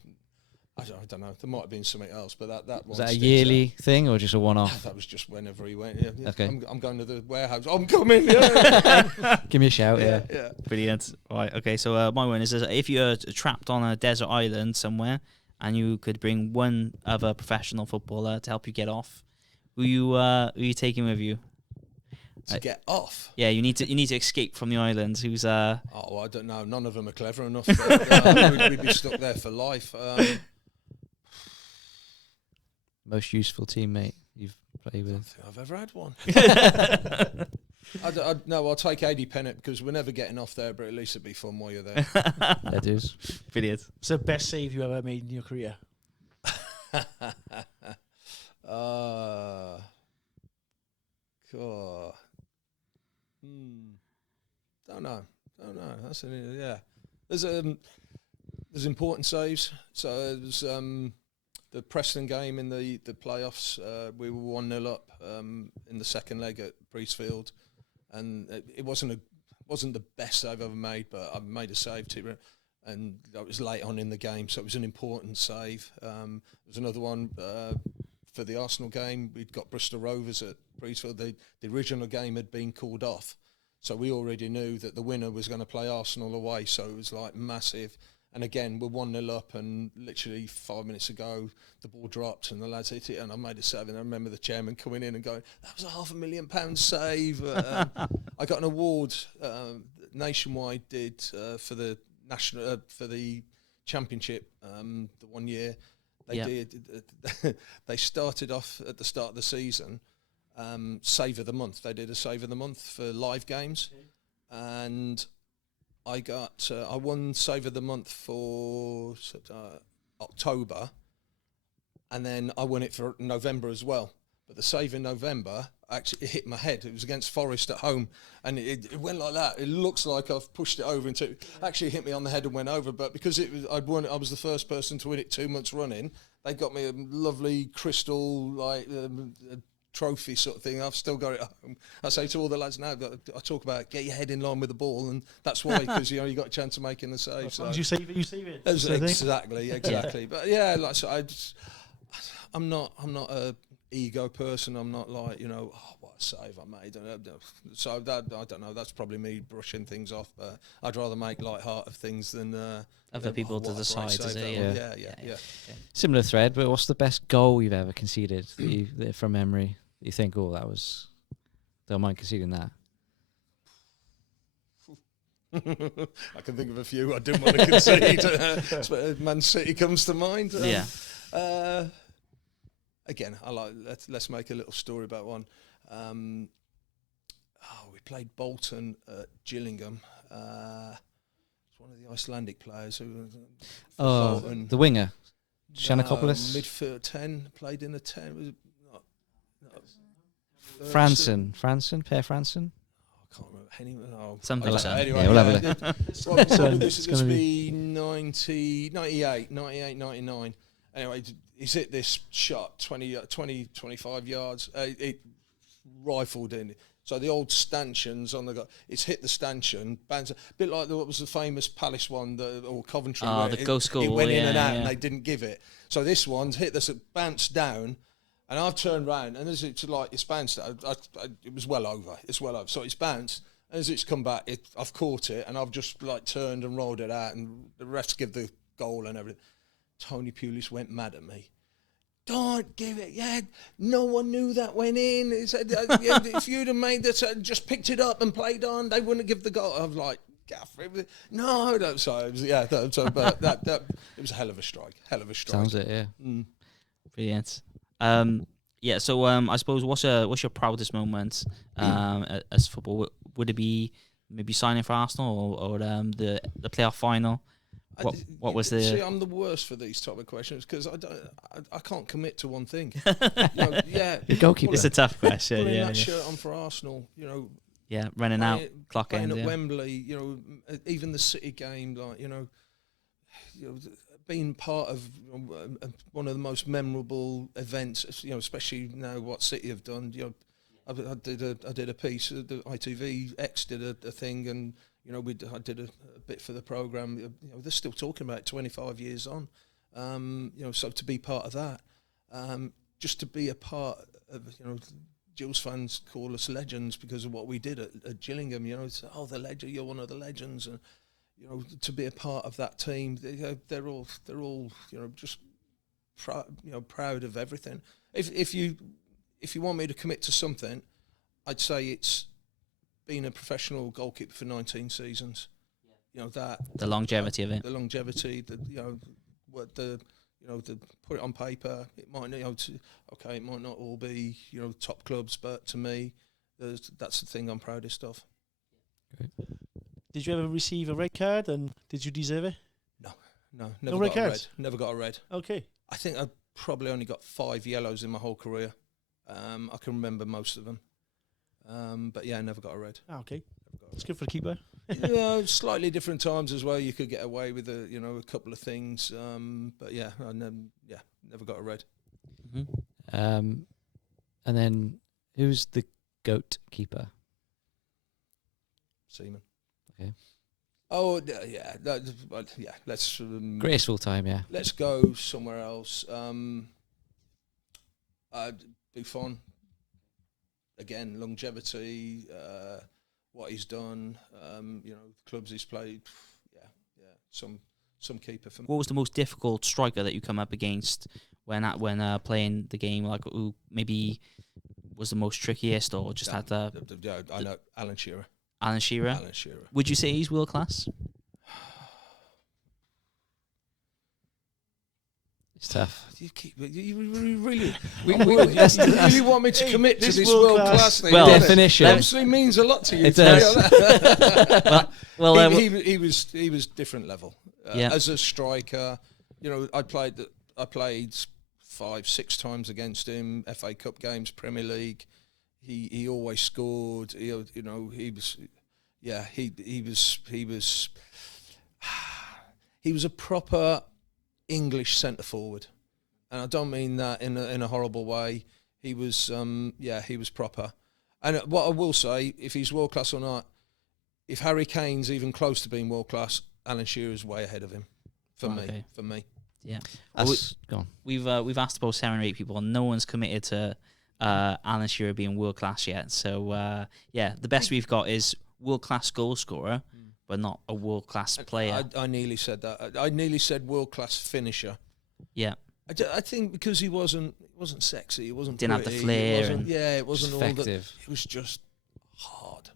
I don't know. There might have been something else, but that was that a yearly thing or just a one-off? That was just whenever he went. Yeah. Okay. I'm going to the warehouse. I'm coming. Yeah. Give me a shout. Yeah. Brilliant. Right. Okay. So my one is if you're trapped on a desert island somewhere and you could bring one other professional footballer to help you get off, who you taking with you? To get off? Yeah, you need to escape from the island. Who's I don't know. None of them are clever enough. We'd be stuck there for life. Most useful teammate you've played with? I don't think I've ever had one. I'll take Adi Pennant because we're never getting off there, but at least it'd be fun while you're there. That is. Brilliant. It's the best save you ever made in your career. God. Don't know. That's There's important saves. So there's the Preston game in the playoffs. We were 1-0 up in the second leg at Priestfield, and it wasn't the best I've ever made, but I made a save to it, and that was late on in the game, so it was an important save. There was another one for the Arsenal game. We'd got Bristol Rovers at Priestfield. The original game had been called off, so we already knew that the winner was going to play Arsenal away, so it was like massive. And again, we're 1-0 up, and literally 5 minutes ago, the ball dropped, and the lads hit it, and I made a save. And I remember the chairman coming in and going, "That was a £500,000 save." I got an award Nationwide did for the for the championship the 1 year. They started off at the start of the season, Save of the Month. They did a Save of the Month for live games, and I won Save of the Month for October, and then I won it for November as well. But the save in November, actually, it hit my head. It was against Forest at home, and it went like that. It looks like I've pushed it over into. Actually, hit me on the head and went over. But because I'd won, I was the first person to win it 2 months running. They got me a lovely crystal trophy sort of thing. I've still got it at home. I say to all the lads now, I talk about get your head in line with the ball, and that's why, because you got a chance of making the save. So you save it, you save it. Exactly. But yeah, I'm not a ego person. I'm not like what a save I made. So that I don't know. That's probably me brushing things off. But I'd rather make light-hearted things than other people to decide. Yeah. Similar thread, but what's the best goal you've ever conceded that from memory? That you think, don't mind conceding that. I can think of a few I didn't want to concede. Man City comes to mind. Again, let's make a little story about one. We played Bolton at Gillingham. one of the Icelandic players who. The winger, Shanakopoulos. Midfield 10, played in the 10. Was it not Franson, Per Franson. I can't remember. Something like that. Anyway, we'll have a look. This would be 98, 99. Anyway, he's hit this shot 20, 25 yards. It rifled in. So the old stanchions on the it's hit the stanchion, bounce, a bit like what was the famous Palace one, or Coventry. The ghost goal. It went in and out, and they didn't give it. So this one's hit this, it bounced down, and I've turned round, and as it's like it's bounced, it was well over. It's well over. So it's bounced. As it's come back, I've caught it, and I've just like turned and rolled it out, and the refs give the goal and everything. Tony Pulis went mad at me. Don't give it. Yeah, no one knew that went in. He said, if you'd have made this, just picked it up and played on, they wouldn't give the goal. I was like, no. So it was, but that it was a hell of a strike. Sounds it, yeah. Brilliant. So I suppose what's your proudest moment as football? Would it be maybe signing for Arsenal or the playoff final? What was the? See, I'm the worst for these type of questions because I can't commit to one thing. Goalkeeper. It's a tough question. Putting that shirt on for Arsenal, running out, clock end end at Wembley. Even the City game, being part of one of the most memorable events. Especially now what City have done. I did a piece. The ITV X did a thing and. I did a bit for the programme. They're still talking about it 25 years on. So to be part of that, just to be a part of, Gills fans call us legends because of what we did at Gillingham. It's, the legend, you're one of the legends, and to be a part of that team, they're all just proud of everything. If you want me to commit to something, I'd say it's being a professional goalkeeper for 19 seasons, the longevity of it, the put it on paper. It might it might not all be top clubs, but to me, that's the thing I'm proudest of. Great. Did you ever receive a red card, and did you deserve it? No, never got a red. Never got a red. Okay. I think I probably only got 5 yellows in my whole career. I can remember most of them. But yeah, I never got a red. Okay, it's good for the keeper. Slightly different times as well. You could get away with a couple of things. But yeah, I never got a red. Mm-hmm. And then who's the GOAT keeper? Seaman. Okay. Oh yeah, let's graceful time. Yeah. Let's go somewhere else. Buffon. Again, longevity, what he's done, clubs he's played. Some keeper for me. What was the most difficult striker that you come up against when playing the game? Like, who maybe was the most trickiest, or just had the? I know Alan Shearer. Alan Shearer. Would you say he's world class? It's tough. You really want me to commit to this world class thing? Well, definition. It absolutely means a lot to you. It does. He was different level. As a striker, I played 5-6 times against him. FA Cup games, Premier League. He always scored. He was a proper English centre forward, and I don't mean that in a horrible way. He was he was proper. And what I will say, if he's world class or not, if Harry Kane's even close to being world class, Alan Shearer's way ahead of him. For me. Yeah. Go on. We've asked about 7 or 8 people, and no one's committed to Alan Shearer being world class yet. So the best we've got is world class goal scorer, but not a world class player. I nearly said that. I nearly said world class finisher. Yeah. I think because he wasn't sexy. He wasn't. Didn't pretty, have the flair. It wasn't all that. Effective. It was just hard.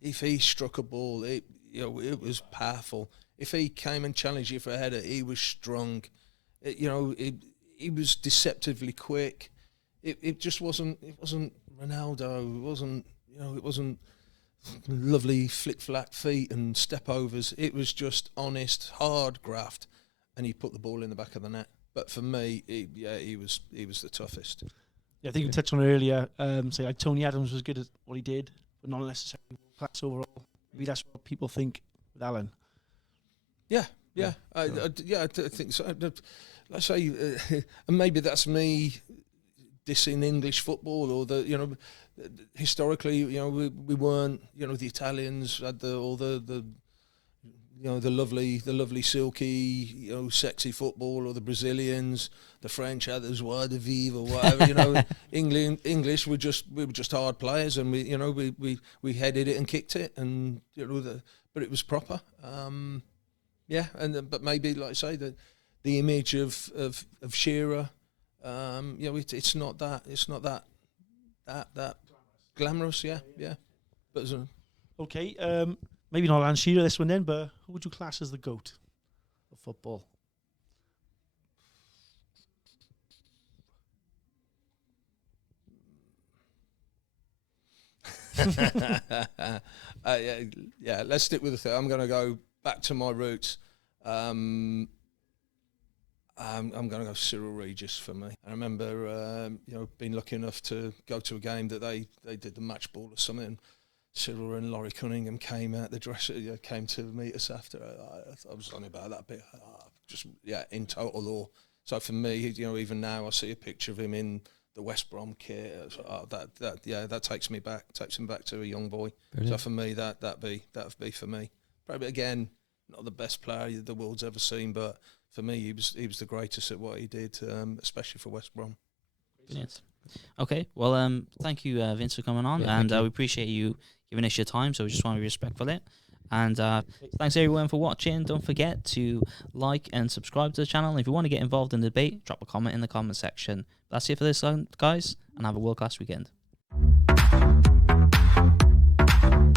If he struck a ball, it was powerful. If he came and challenged you for a header, he was strong. He was deceptively quick. It just wasn't. It wasn't Ronaldo. It wasn't. It wasn't lovely flick-flack feet and step-overs. It was just honest, hard graft, and he put the ball in the back of the net. But for me, he was the toughest. Yeah, I think we touched on it earlier. Say like Tony Adams was good at what he did, but not necessarily class overall. Maybe that's what people think with Alan. I think so. Let's say, and maybe that's me dissing English football, or historically, we weren't, the Italians had the lovely silky, sexy football, or the Brazilians, the French had the joie de vivre, or whatever. English were just hard players, and we headed it and kicked it, and but it was proper. But maybe, like I say, the image of Shearer, it's not that glamorous, yeah. But okay, maybe not Alan Shearer this one then, but who would you class as the GOAT of football? Let's stick with the thing. I'm going to go back to my roots. I'm going to go Cyril Regis for me. I remember, being lucky enough to go to a game that they did the match ball or something. And Cyril and Laurie Cunningham came out the dresser, came to meet us after. I was on about that bit. In total awe. So for me, even now I see a picture of him in the West Brom kit. That takes me back to a young boy. Brilliant. So for me, that'd be for me. Probably again, not the best player the world's ever seen, but for me, he was the greatest at what he did, especially for West Brom. Brilliant. Okay, well, thank you, Vince, for coming on, and we appreciate you giving us your time. So we just want to be respectful of it. And thanks everyone for watching. Don't forget to like and subscribe to the channel. And if you want to get involved in the debate, drop a comment in the comment section. That's it for this, guys, and have a world-class weekend.